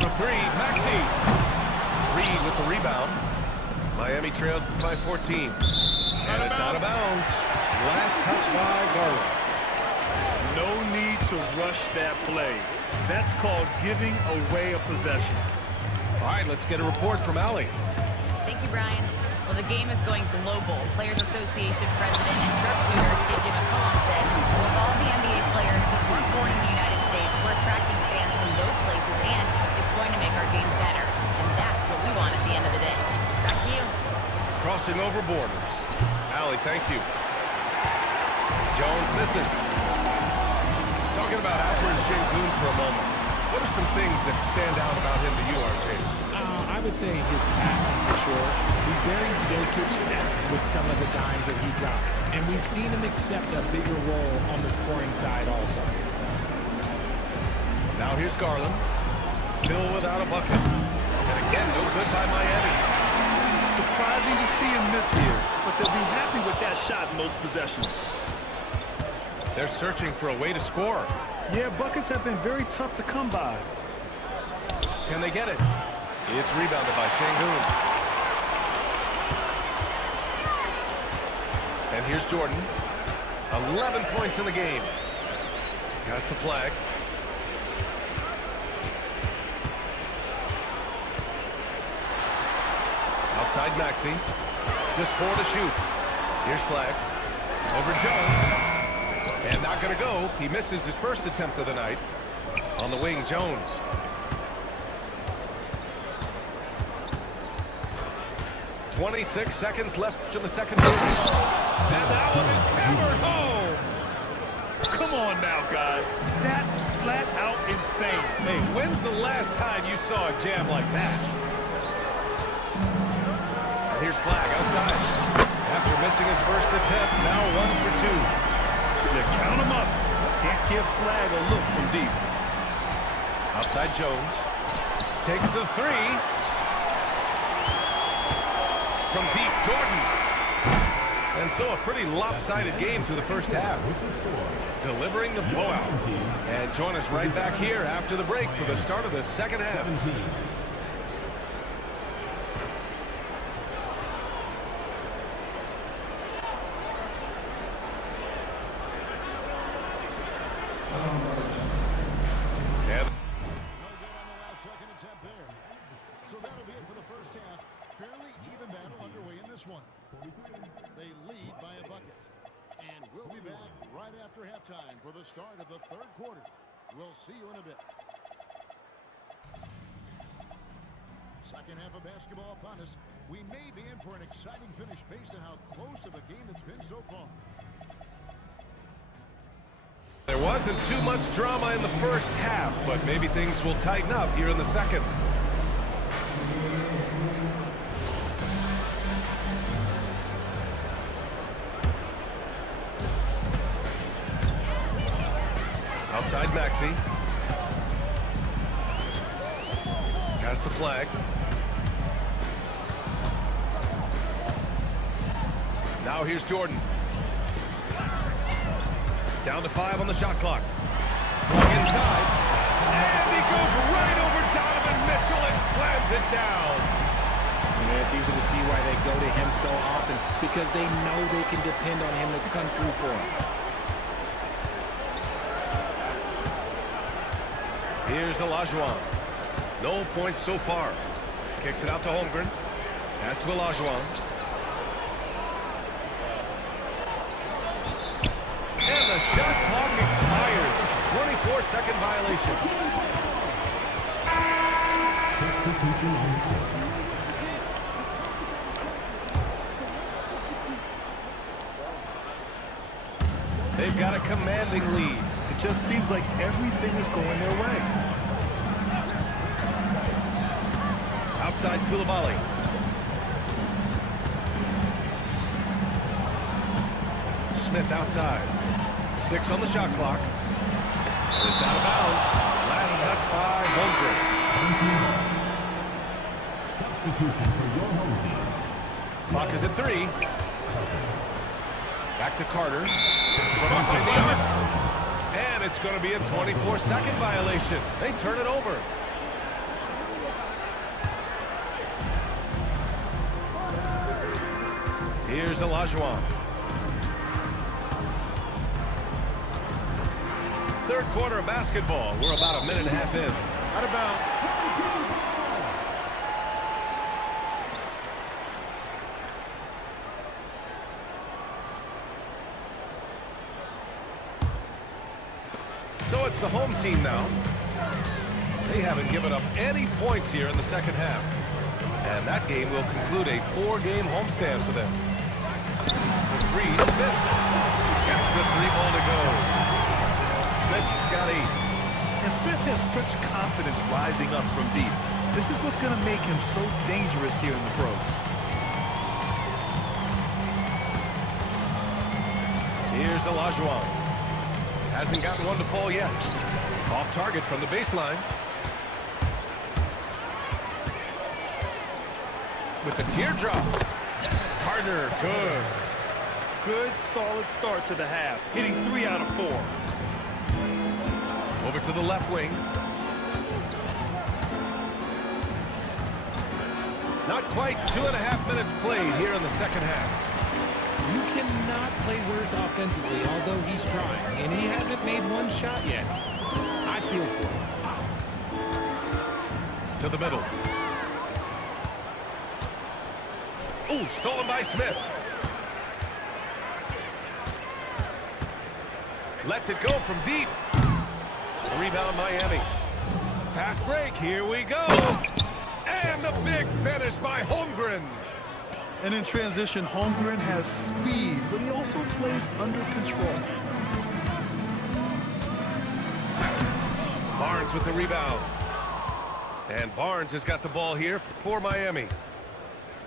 For 3, Maxey. Reed with the rebound. Miami trails by 14. And it's out of bounds. Last touch by Garland. No need to rush that play. That's called giving away a possession. All right, let's get a report from Allie. Thank you, Brian. Well, the game is going global. Players Association President and sharpshooter C.J. McCollum said, with all the NBA players who weren't born in the United States, we're attracting fans from those places, and it's going to make our game better. And that's what we want at the end of the day. Back to you. Crossing over borders. Allie, thank you. Jones misses. Talking about Alperen Sengun for a moment. What are some things that stand out about him to you, RJ? I would say his passing for sure. He's very Jokic-esque with some of the dimes that he dropped. And we've seen him accept a bigger role on the scoring side also. Now here's Garland. Still without a bucket. And again, no good by Miami. Surprising to see him miss here, but they'll be happy with that shot in most possessions. They're searching for a way to score. Yeah, buckets have been very tough to come by. Can they get it? It's rebounded by Sengun. And here's Jordan. 11 points in the game. Has to flag. Outside Maxey. Just 4 to shoot. Here's flag. Over Jones. And not going to go. He misses his first attempt of the night. On the wing, Jones. .26 seconds left in the second period. And that one is hammered home. Come on now, guys. That's flat out insane. Hey, when's the last time you saw a jam like that? And here's flag outside. After missing his first attempt, now 1 for 2. You count him up. Can't give flag a look from deep. Outside Jones. Takes the 3. From deep, Jordan. And so a pretty lopsided game through the first half. Delivering the blowout. And join us right back here after the break for the start of the second half. And So that'll be it for the first half. Fairly even battle underway in this one. They lead by a bucket. And we'll be back right after halftime for the start of the third quarter. We'll see you in a bit. Second half of basketball upon us. We may be in for an exciting finish based on how close of a game it's been so far. there wasn't too much drama in the first half, but maybe things will tighten up here in the second. Outside Maxey. Has the flag. Now here's Jordan. Down to 5 on the shot clock. Plug inside. And he goes right over Donovan Mitchell and slams it down. Yeah, it's easy to see why they go to him so often, because they know they can depend on him to come through for them. Here's Olajuwon. No points so far. Kicks it out to Holmgren. Pass to Olajuwon. And the shot clock expires. 24-second violation. Substitution on the court. They've got a commanding lead. It just seems like everything is going their way. Outside Koulibaly. Smith outside. 6 on the shot clock. And it's out of bounds. Last touch by Holmgren. Substitution for your home team. Clock is at 3. Back to Carter. From behind the arc. And it's going to be a 24-second violation. They turn it over. Here's Olajuwon. Third quarter of basketball. We're about a minute and a half in. Out of bounds. So it's the home team now. They haven't given up any points here in the second half. And that game will conclude a 4-game homestand for them. For 3, Smith gets the 3-ball to go. Smith's got 8. And Smith has such confidence rising up from deep. This is what's going to make him so dangerous here in the pros. Here's Olajuwon. Hasn't gotten one to fall yet. Off target from the baseline. With the teardrop. Carter, good. Good, solid start to the half, hitting 3 out of 4. Over to the left wing. Not quite 2.5 minutes played here in the second half. You cannot play worse offensively, although he's trying, and he hasn't made one shot yet. I feel for him. To the middle. Ooh, stolen by Smith. Lets it go from deep. Rebound Miami. Fast break, here we go. And the big finish by Holmgren. And in transition, Holmgren has speed, but he also plays under control. Barnes with the rebound. And Barnes has got the ball here for Miami.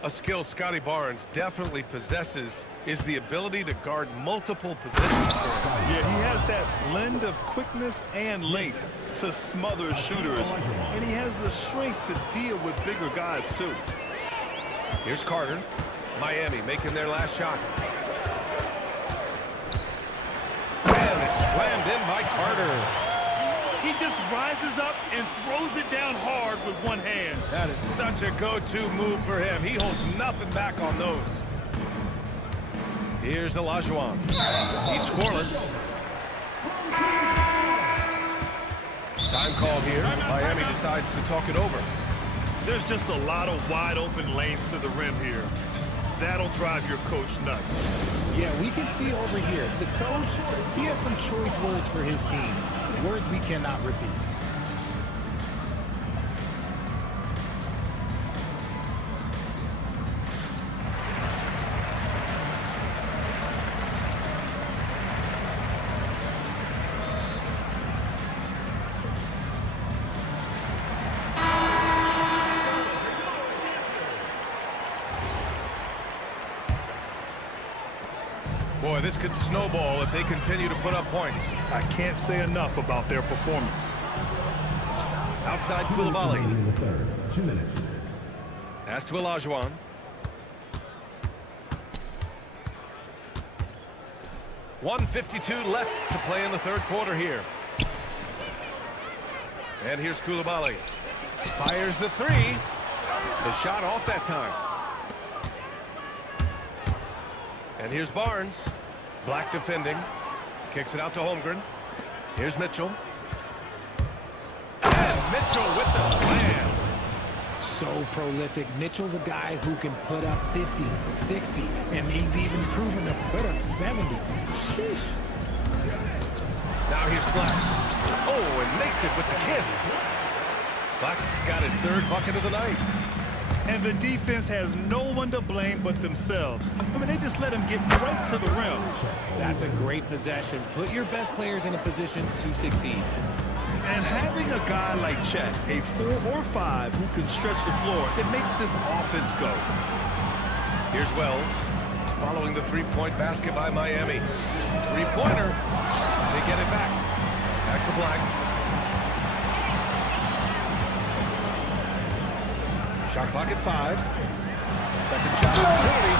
A skill Scotty Barnes definitely possesses is the ability to guard multiple positions. Yeah, he has that blend of quickness and length to smother shooters. And he has the strength to deal with bigger guys, too. Here's Carter. Miami making their last shot. slammed in by Carter. He just rises up and throws it down hard with one hand. That is such a go-to move for him. He holds nothing back on those. Here's Olajuwon. He's scoreless. Time call here. Miami decides to talk it over. There's just a lot of wide open lanes to the rim here. That'll drive your coach nuts. Yeah, we can see over here. The coach, he has some choice words for his team. Words we cannot repeat. Boy, this could snowball if they continue to put up points. I can't say enough about their performance. Outside Coulibaly. In the third. 2 minutes. Pass to Olajuwon. .152 left to play in the third quarter here. And here's Coulibaly. Fires the three. The shot off that time. And here's Barnes. Black defending. Kicks it out to Holmgren. Here's Mitchell. And Mitchell with the slam. So prolific. Mitchell's a guy who can put up 50, 60, and he's even proven to put up 70. Sheesh. Now here's Black. Oh, and makes it with the kiss. Black's got his third bucket of the night. And the defense has no one to blame but themselves. I mean, they just let him get right to the rim. That's a great possession. Put your best players in a position to succeed. And having a guy like Chet, a 4 or 5 who can stretch the floor, it makes this offense go. Here's Wells. Following the three-point basket by Miami. Three-pointer. They get it back. Back to Black. Shot clock at 5. Second shot opportunity.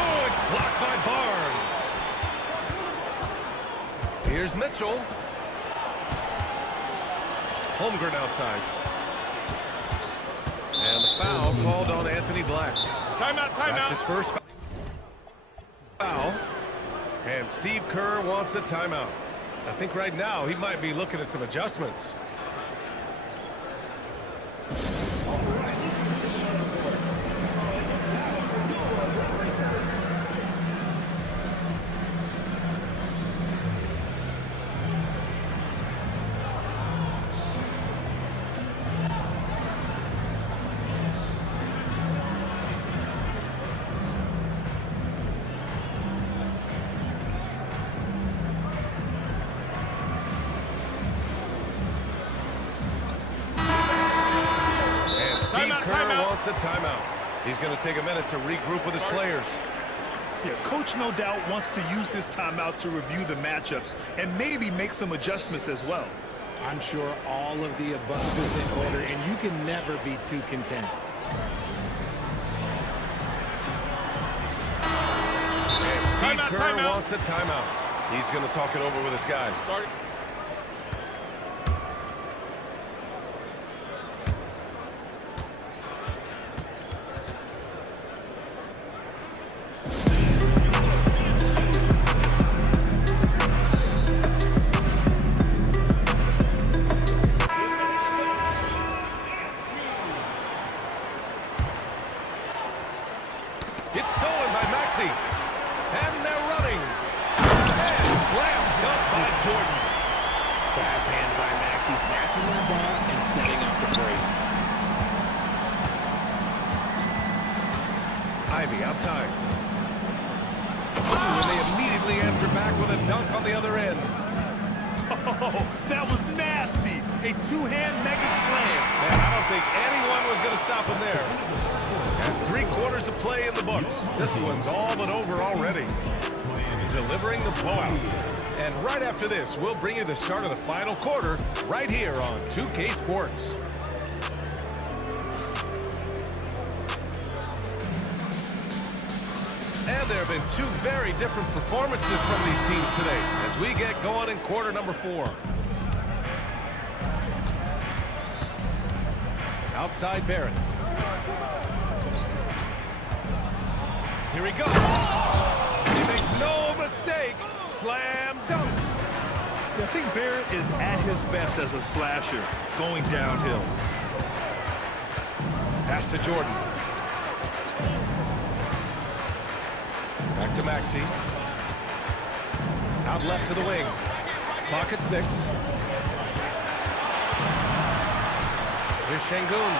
Oh, it's blocked by Barnes. Here's Mitchell. Holmgren outside. And the foul called on Anthony Black. Timeout, That's his first foul. And Steve Kerr wants a timeout. I think right now he might be looking at some adjustments. Wants a timeout. He's going to take a minute to regroup with his players. Yeah, coach no doubt wants to use this timeout to review the matchups and maybe make some adjustments as well. I'm sure all of the above is in order, and you can never be too content. And Steve Kerr wants a timeout. He's going to talk it over with his guys. It's stolen by Maxey. And they're running. And slam dunk by Jordan. Fast hands by Maxey, snatching that ball and setting up the break. Ivy outside. And they immediately answer back with a dunk on the other end. Oh, that was nasty. A two-hand mega slam. Man, I don't think anyone was going to stop him there. And 3/4 of play in the books. This one's all but over already. Delivering the blowout. And right after this, we'll bring you the start of the final quarter right here on 2K Sports. And there have been two very different performances from these teams today as we get going in quarter number 4. Outside Barrett. Here he goes. He makes no mistake. Slam dunk. I think Barrett is at his best as a slasher, going downhill. Pass to Jordan. Back to Maxey. Out left to the wing. Clock at 6. Here's Şengün.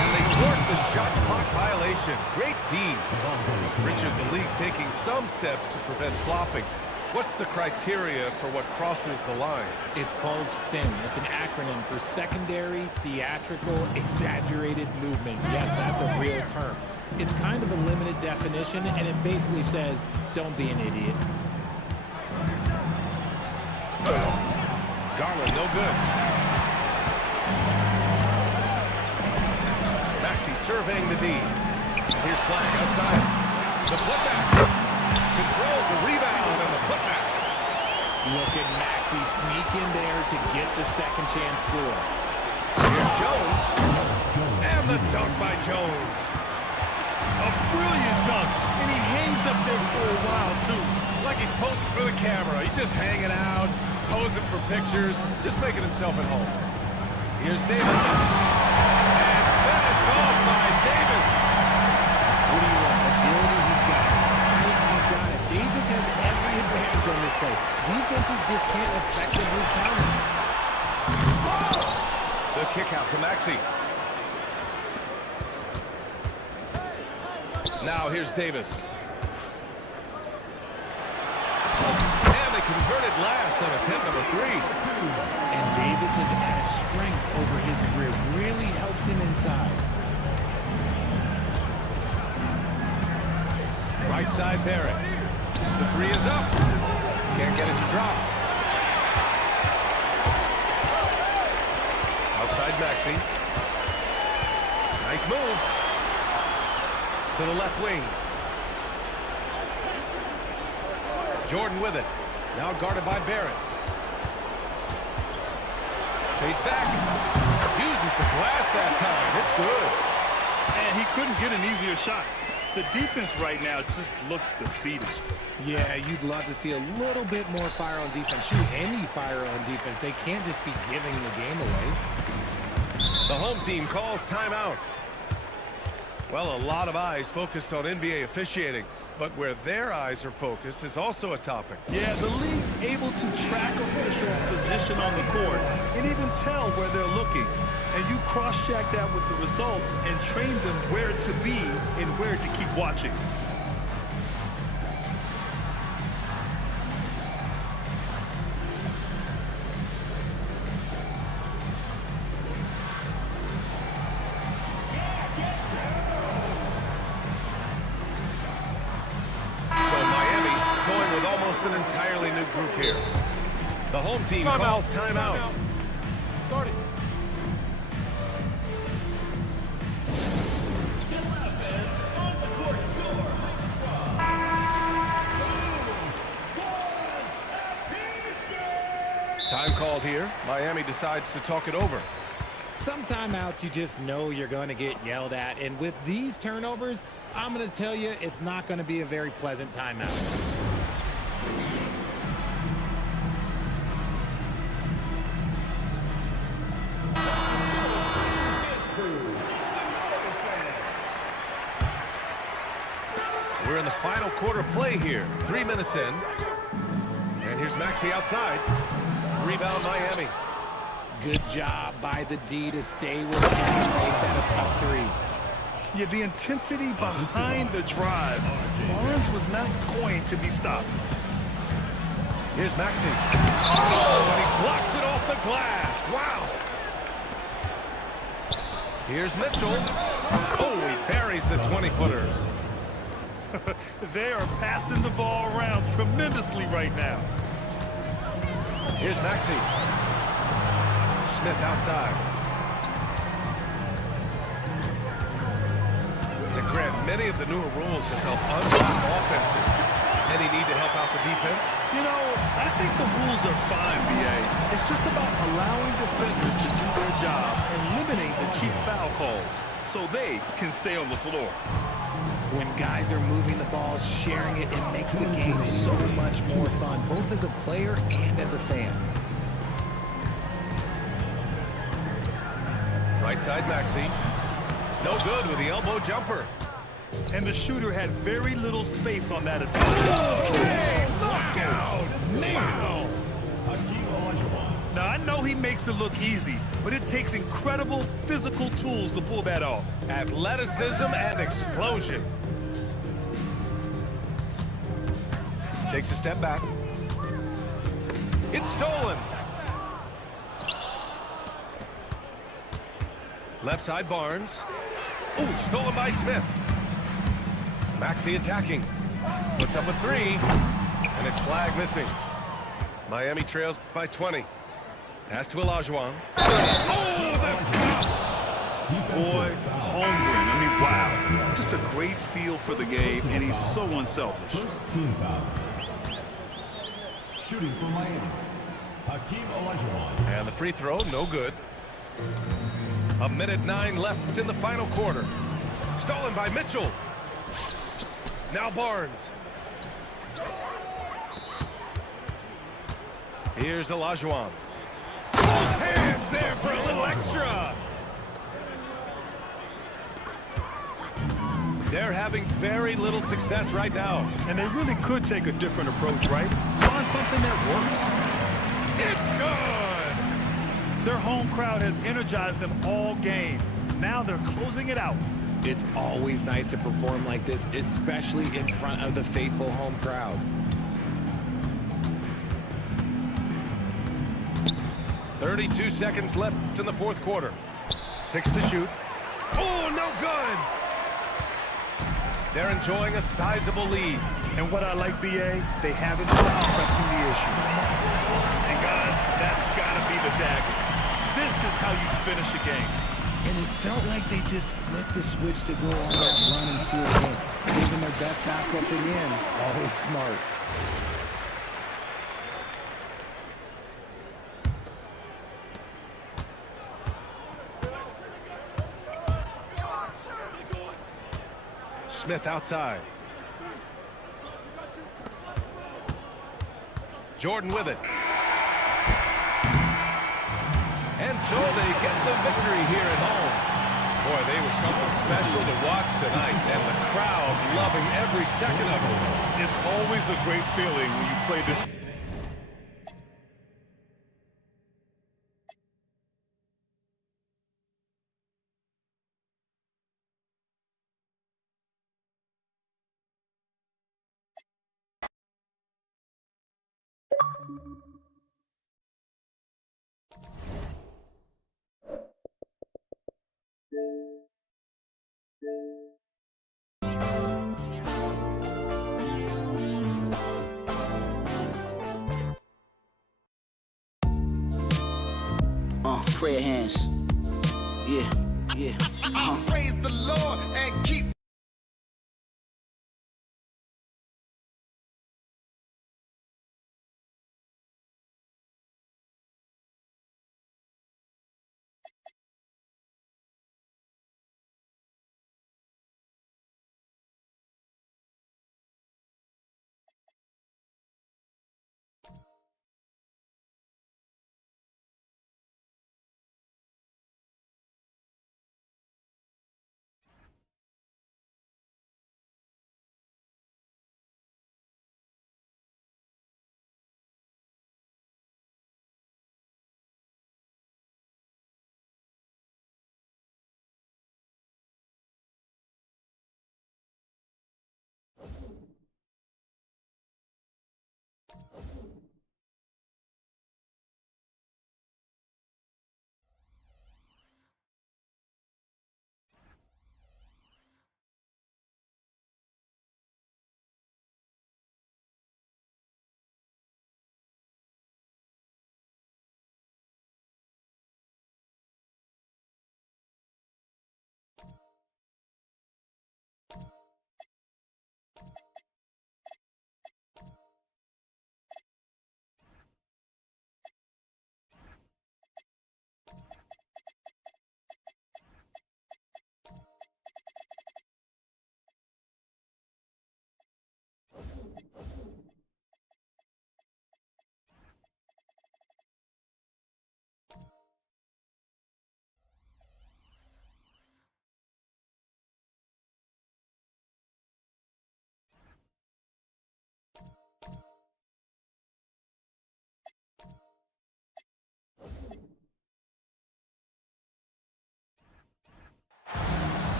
And they force the shot clock violation. Great D. Richard, the league taking some steps to prevent flopping. What's the criteria for what crosses the line? It's called STEM. It's an acronym for secondary, theatrical, exaggerated movements. Yes, that's a real term. It's kind of a limited definition, and it basically says, don't be an idiot. Garland, no good. Maxey surveying the D. Here's flag outside. The putback. Controls the rebound and the putback. Look at Maxey sneak in there to get the second chance score. Here's Jones. And the dunk by Jones. A brilliant dunk, and he hangs up there for a while, too. Like he's posing for the camera. He's just hanging out, posing for pictures, just making himself at home. Here's Davis. And finished off by Davis. What do you want? Agility, he's got it. Height, he's got it. Davis has every advantage on this play. Defenses just can't effectively counter. The kick out to Maxey. Now here's Davis. And they converted last on attempt number 3. And Davis has added strength over his career. Really helps him inside. Right side Barrett. The 3 is up. Can't get it to drop. Outside Maxey. Nice move. To the left wing. Jordan with it. Now guarded by Barrett. Fades back. Uses the glass that time. It's good. And he couldn't get an easier shot. The defense right now just looks defeated. Yeah, you'd love to see a little bit more fire on defense. Shoot, any fire on defense. They can't just be giving the game away. The home team calls timeout. Well, a lot of eyes focused on NBA officiating, but where their eyes are focused is also a topic. Yeah, the league's able to track officials' position on the court and even tell where they're looking. And you cross-check that with the results and train them where to be and where to keep watching. An entirely new group here. The home team calls timeout. Starting. Time called here. Miami decides to talk it over. Some timeouts you just know you're going to get yelled at. And with these turnovers, I'm going to tell you it's not going to be a very pleasant timeout. We're in the final quarter play here. 3 minutes in. And here's Maxey outside. Rebound Miami. Good job by the D to stay with him and make that a tough 3. Yeah, the intensity behind the drive. Barnes was not going to be stopped. Here's Maxey. Oh, and he blocks it off the glass. Wow. Here's Mitchell. Oh, he buries the 20-footer. They are passing the ball around tremendously right now. Here's Maxey. Smith outside. The grab Many of the newer rules have helped unblock offenses. Any need to help out the defense? You know, I think the rules are fine, B.A. It's just about allowing defenders to do their job and limiting the cheap foul calls so they can stay on the floor. When guys are moving the ball, sharing it, it makes the game so much more fun, both as a player and as a fan. Right side Maxey. No good with the elbow jumper. And the shooter had very little space on that attack. Okay, look out! Wow. Now, I know he makes it look easy, but it takes incredible physical tools to pull that off. Athleticism and explosion. Takes a step back. It's stolen. Left side Barnes. Ooh, stolen by Smith. Maxey attacking. Puts up a three. And it's flag missing. Miami trails by 20. Pass to Olajuwon. Oh, the stuff! Boy, hungry. I mean, wow. Just a great feel for the game, and he's so unselfish. First team foul. Shooting for Miami, Hakeem Olajuwon. And the free throw, no good. 1:09 left in the final quarter. Stolen by Mitchell. Now Barnes. Here's Olajuwon. Both hands there for a little extra. They're having very little success right now. And they really could take a different approach, right? Find something that works. It's good. Their home crowd has energized them all game. Now they're closing it out. It's always nice to perform like this, especially in front of the faithful home crowd. 32 seconds left in the fourth quarter. 6 to shoot. Oh, no good. They're enjoying a sizable lead. And what I like, B.A., they haven't stopped pressing the issue. And guys, that's got to be the dagger. This is how you finish a game. And it felt like they just flipped the switch to go on that run and seal the game. Saving their best basketball for the end. Always smart. Smith outside. Jordan with it. And so they get the victory here at home. Boy, they were something special to watch tonight, and the crowd loving every second of it. It's always a great feeling when you play this. Prayer hands. Yeah, yeah. Praise the Lord and keep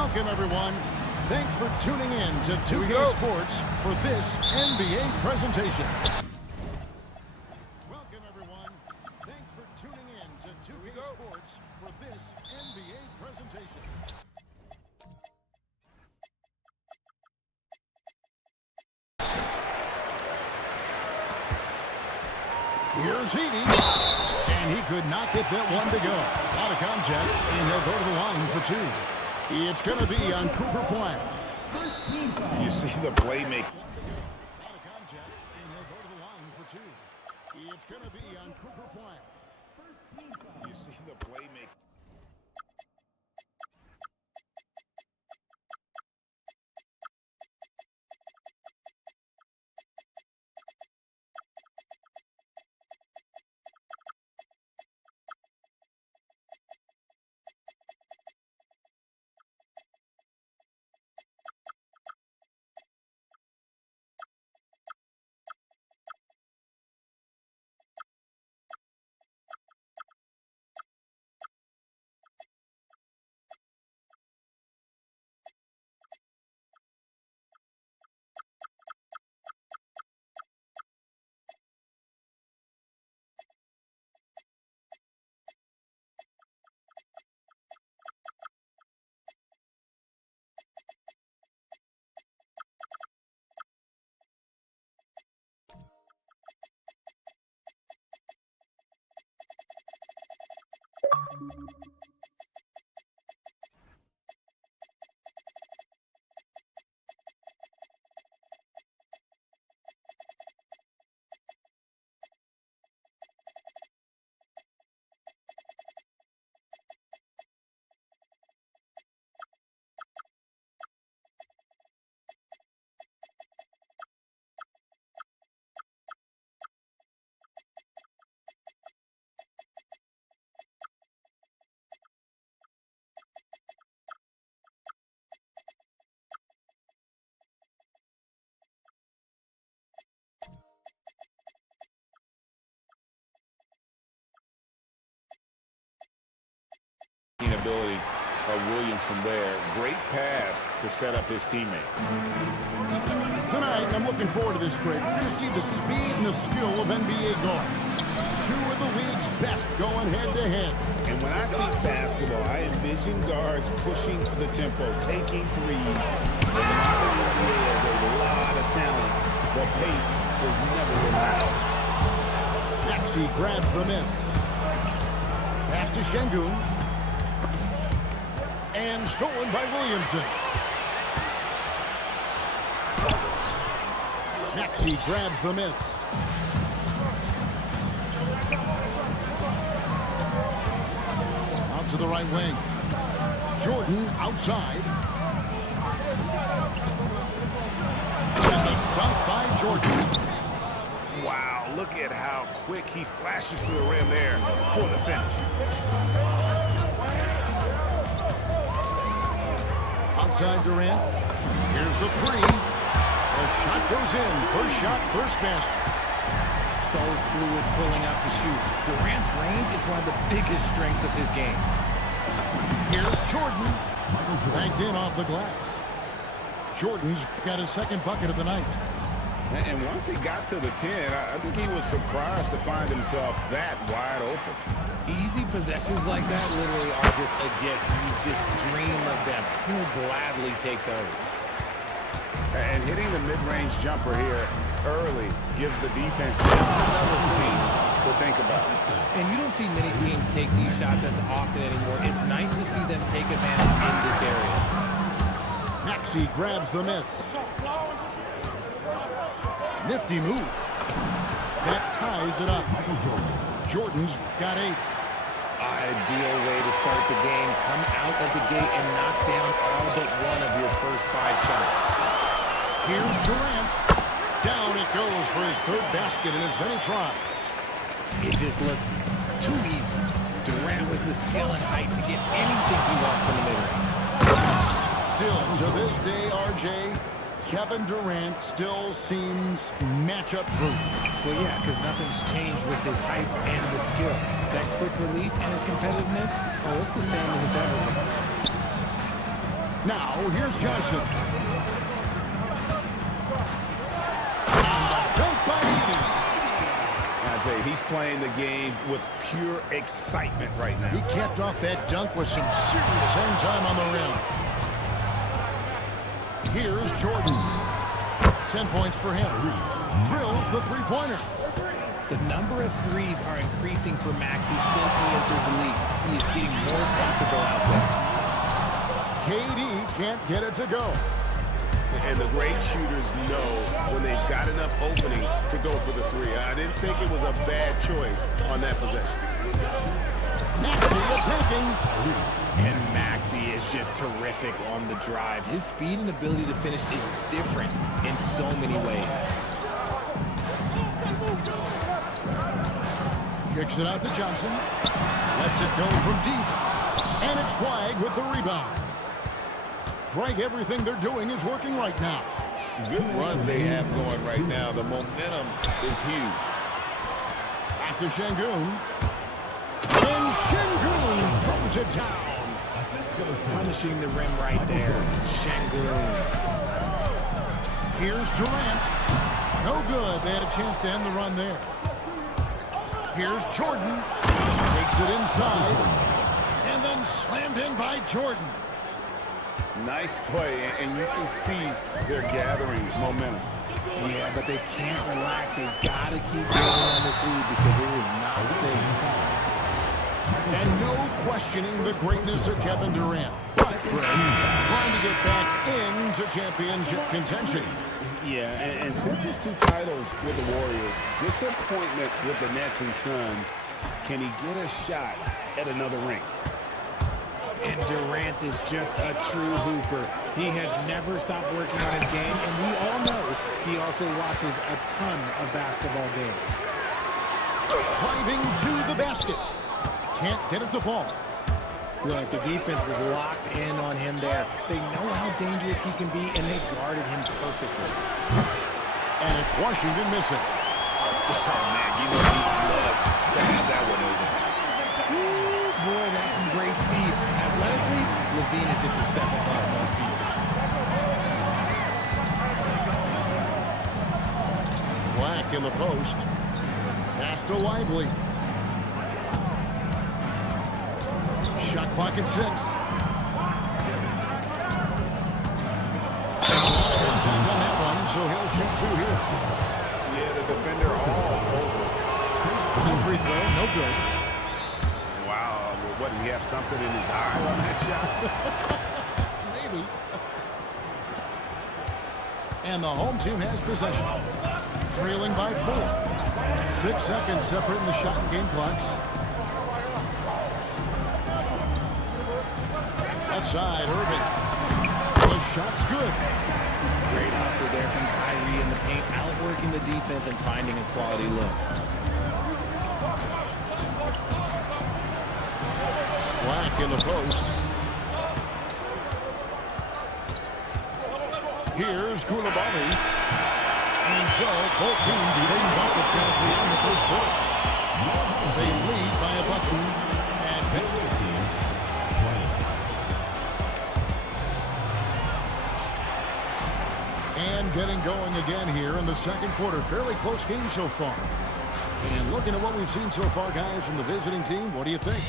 Welcome, everyone. Thanks for tuning in to 2K Sports for this NBA presentation. Welcome, everyone. Thanks for tuning in to 2K Sports for this NBA presentation. Here's Heaney, and he could not get that one to go. Out of contact, and he'll go to the line for two. It's going to be on Cooper Flag. You see the playmaking. Out of contact, and he'll go to the line for two. It's going to be on Cooper Flag. You see the playmaking. Ability of Williamson there. Great pass to set up his teammate. Tonight, I'm looking forward to this break. We're going to see the speed and the skill of NBA guards. Two of the league's best going head-to-head. And when I think basketball, I envision guards pushing the tempo, taking threes. The modern NBA has a lot of talent. The pace was never reliable. Maxey grabs the miss. Pass to Şengün. And stolen by Williamson. Maxey grabs the miss. Out to the right wing. Jordan outside. Dunked by Jordan. Wow, look at how quick he flashes to the rim there for the finish. Outside Durant. Here's the three. The shot goes in. First shot, first basket. So fluid pulling out to shoot. Durant's range is one of the biggest strengths of his game. Here's Jordan. Banked in off the glass. Jordan's got his second bucket of the night. And once he got to the 10, I think he was surprised to find himself that wide open. Easy possessions like that literally are just a gift. You just dream of them. He'll gladly take those. And hitting the mid-range jumper here early gives the defense just another thing to think about. And you don't see many teams take these shots as often anymore. It's nice to see them take advantage in this area. Maxey grabs the miss. Nifty move. That ties it up. Jordan's got 8. Ideal way to start the game. Come out of the gate and knock down all but one of your first 5 shots. Here's Durant. Down it goes for his third basket in as many tries. It just looks too easy. Durant with the skill and height to get anything he wants from the mid-range. Still, to this day, RJ, Kevin Durant still seems matchup-proof. Well, yeah, because nothing's changed with his height and the skill. That quick release and his competitiveness, oh, it's the same as it's ever been. Now, here's Johnson. Dunk by Edey. I tell you, he's playing the game with pure excitement right now. He capped off that dunk with some serious hang time on the rim. Here's Jordan. 10 points for him. Drills the three-pointer. The number of threes are increasing for Maxey since he entered the league. He is getting more comfortable out there. KD can't get it to go. And the great shooters know when they've got enough opening to go for the three. I didn't think it was a bad choice on that possession. Maxey attacking. And Maxey is just terrific on the drive. His speed and ability to finish is different in so many ways. Kicks it out to Johnson. Lets it go from deep. And it's flagged with the rebound. Greg, everything they're doing is working right now. Good run they have going right now. The momentum is huge. Back to Şengün. And Şengün throws it down. Punishing the rim right there. Şengün. Here's Durant. No good. They had a chance to end the run there. Here's Jordan. Takes it inside. And then slammed in by Jordan. Nice play, and you can see they're gathering momentum. Yeah, but they can't relax. They've got to keep building on this lead because it is not safe. And no questioning the greatness of Kevin Durant. But trying to get back into championship contention. Yeah, and since his 2 titles with the Warriors, disappointment with the Nets and Suns, can he get a shot at another ring? And Durant is just a true hooper. He has never stopped working on his game, and we all know he also watches a ton of basketball games. Driving to the basket. Can't get it to fall. Look, the defense was locked in on him there. They know how dangerous he can be, and they guarded him perfectly. And it's Washington missing. Oh, man, you know he'd love to have that one over. Boy, that's some great speed. Athletically, Levine is just a step above most people. Black in the post. Pass to Lively. Shot clock at 6. On that one, so he'll shoot 2 here. Yeah, the defender all over. Free throw, no good. Wow, what, did he have something in his eye on that shot? Maybe. And the home team has possession. Trailing by 4. 6 seconds separating the shot and game clocks. Left side, Irving. The shot's good. Great hustle there from Kyrie in the paint, outworking the defense and finding a quality look. Black in the post. Here's Koulibaly. And so, both teams trading buckets as we end the first quarter. They lead by a bucket. And penalty team. And getting going again here in the second quarter. Fairly close game so far. And looking at what we've seen so far, guys, from the visiting team, what do you think?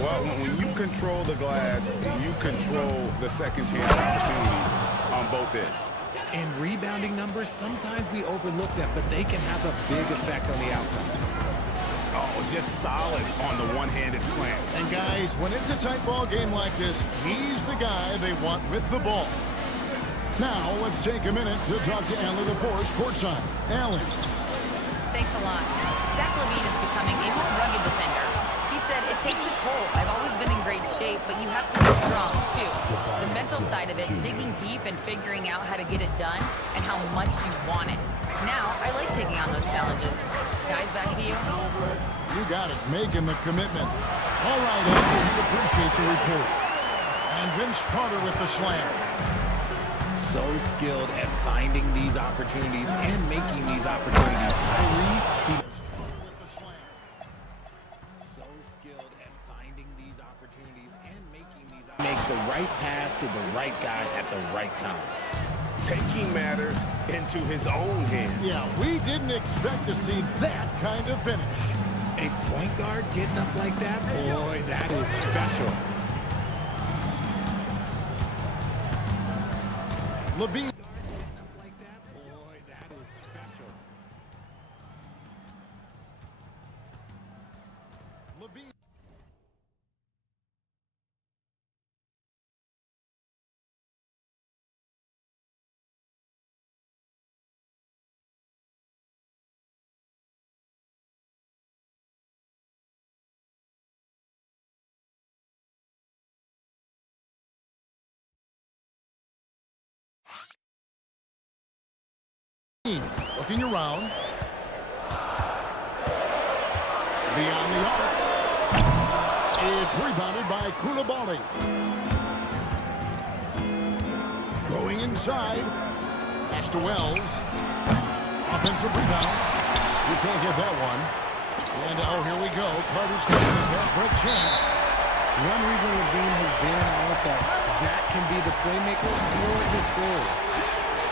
Well, when you control the glass, you control the second chance opportunities on both ends. And rebounding numbers, sometimes we overlook that, but they can have a big effect on the outcome. Oh, just solid on the one-handed slam. And guys, when it's a tight ball game like this, he's the guy they want with the ball. Now, let's take a minute to talk to Allen LaForce courtside. Allen. Thanks a lot. Zach LaVine is becoming a more rugged defender. He said, it takes a toll. I've always been in great shape, but you have to be strong, too. The mental side of it, digging deep and figuring out how to get it done and how much you want it. Now, I like taking on those challenges. Guys, back to you. You got it, making the commitment. All right, Allen, we appreciate the report. And Vince Carter with the slam. So skilled at finding these opportunities and making these opportunities. Kyrie, so skilled at finding these opportunities and making these opportunities. Makes the right pass to the right guy at the right time. Taking matters into his own hands. Yeah, we didn't expect to see that kind of finish. A point guard getting up like that, boy, that is special. LaVine. Looking around. Beyond the arc. It's rebounded by Koulibaly. Going inside. Pass to Wells. Offensive rebound. You can't get that one. And oh, here we go. Carter's got a fast break chance. One reason LaVine has been an all-star, Zach can be the playmaker or the scorer.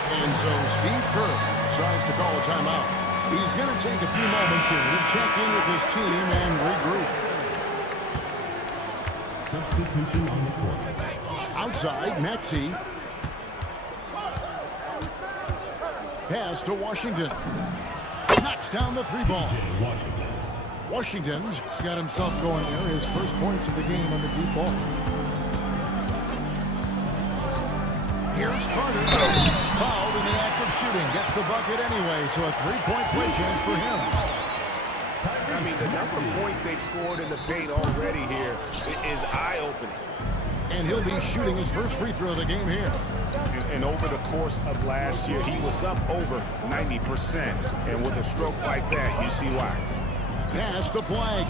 And so Steve Kerr tries to call a timeout. He's going to take a few moments here to check in with his team and regroup. Substitution on the court. Outside, Maxey. Pass to Washington. Knocks down the three ball. Washington's got himself going there. His first points of the game on the deep ball. Here's Carter. Fouled in the act of shooting. Gets the bucket anyway, so a three-point play chance for him. I mean, the number of points they've scored in the paint already here is eye-opening. And he'll be shooting his first free throw of the game here. And over the course of last year, he was up over 90%. And with a stroke like that, you see why. Pass to Flag.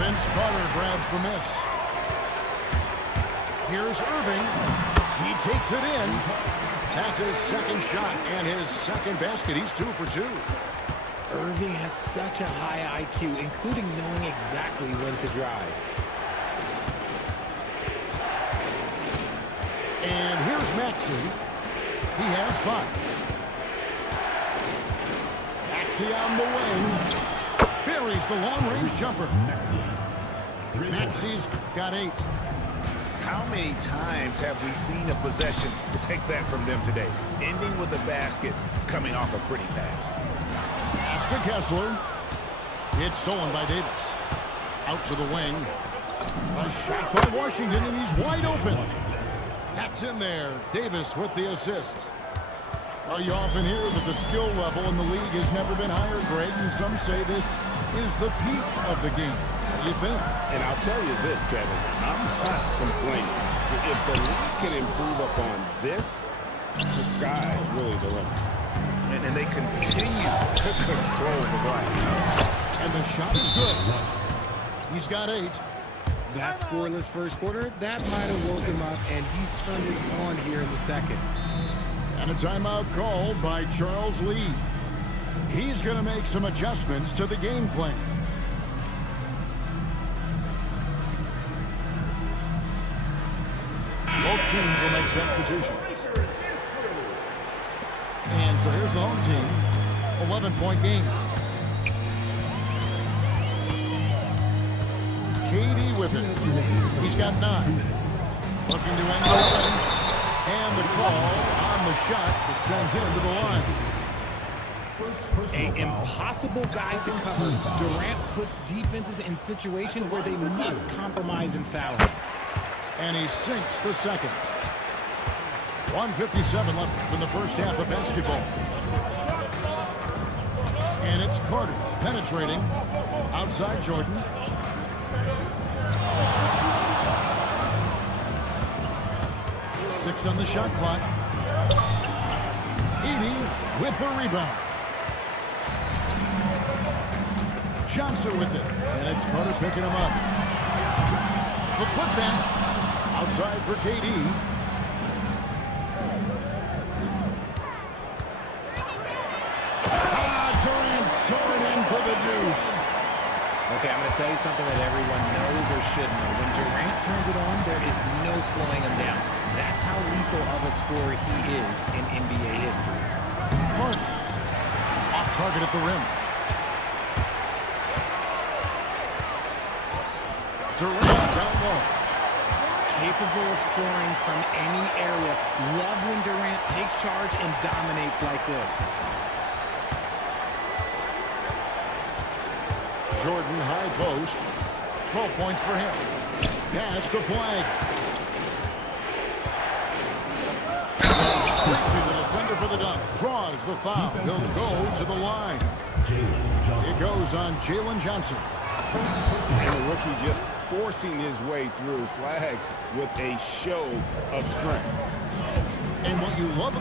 Vince Carter grabs the miss. Here's Irving. He takes it in. That's his second shot and his second basket. He's 2 for 2. Irving has such a high IQ, including knowing exactly when to drive. And here's Maxey. He has 5. Maxey on the wing. Buries the long-range jumper. Maxey's got 8. How many times have we seen a possession take that from them today? Ending with a basket, coming off a pretty pass. Pass to Kessler. It's stolen by Davis. Out to the wing. A shot by Washington, and he's wide open. That's in there. Davis with the assist. Well, you often hear that the skill level in the league has never been higher, Greg, and some say this is the peak of the game. What do you think? And I'll tell you this, Kevin, I'm not complaining. If the league can improve upon this, the sky is really the limit. And they continue to control the glass. And the shot is good. He's got 8. That scoreless first quarter, that might have woke him up, and he's turned it on here in the second. And a timeout called by Charles Lee. He's going to make some adjustments to the game plan. Both teams will make substitutions. And so here's the home team. 11-point game. KD with it. He's got 9. Looking to end the line. And the call on the shot that sends him to the line. An impossible guy to cover. Durant puts defenses in situations where they must compromise and foul him. And he sinks the second. 1:57 left in the first half of basketball. And it's Carter penetrating outside Jordan. Six on the shot clock. Edey with the rebound. Johnson with it. And it's Carter picking him up. The putback outside for KD. Durant soaring in for the deuce. Okay, I'm going to tell you something that everyone knows or should know. When Durant turns it on, there is no slowing him down. That's how lethal of a scorer he is in NBA history. Harden. Off target at the rim. Durant down low. Capable of scoring from any area. Love when Durant takes charge and dominates like this. Jordan high post. 12 points for him. Pass to Flag. Quickly the defender for the dunk. Draws the foul. He'll go to the line. It goes on Jalen Johnson. And the rookie just forcing his way through. Flag with a show of strength. And what you love about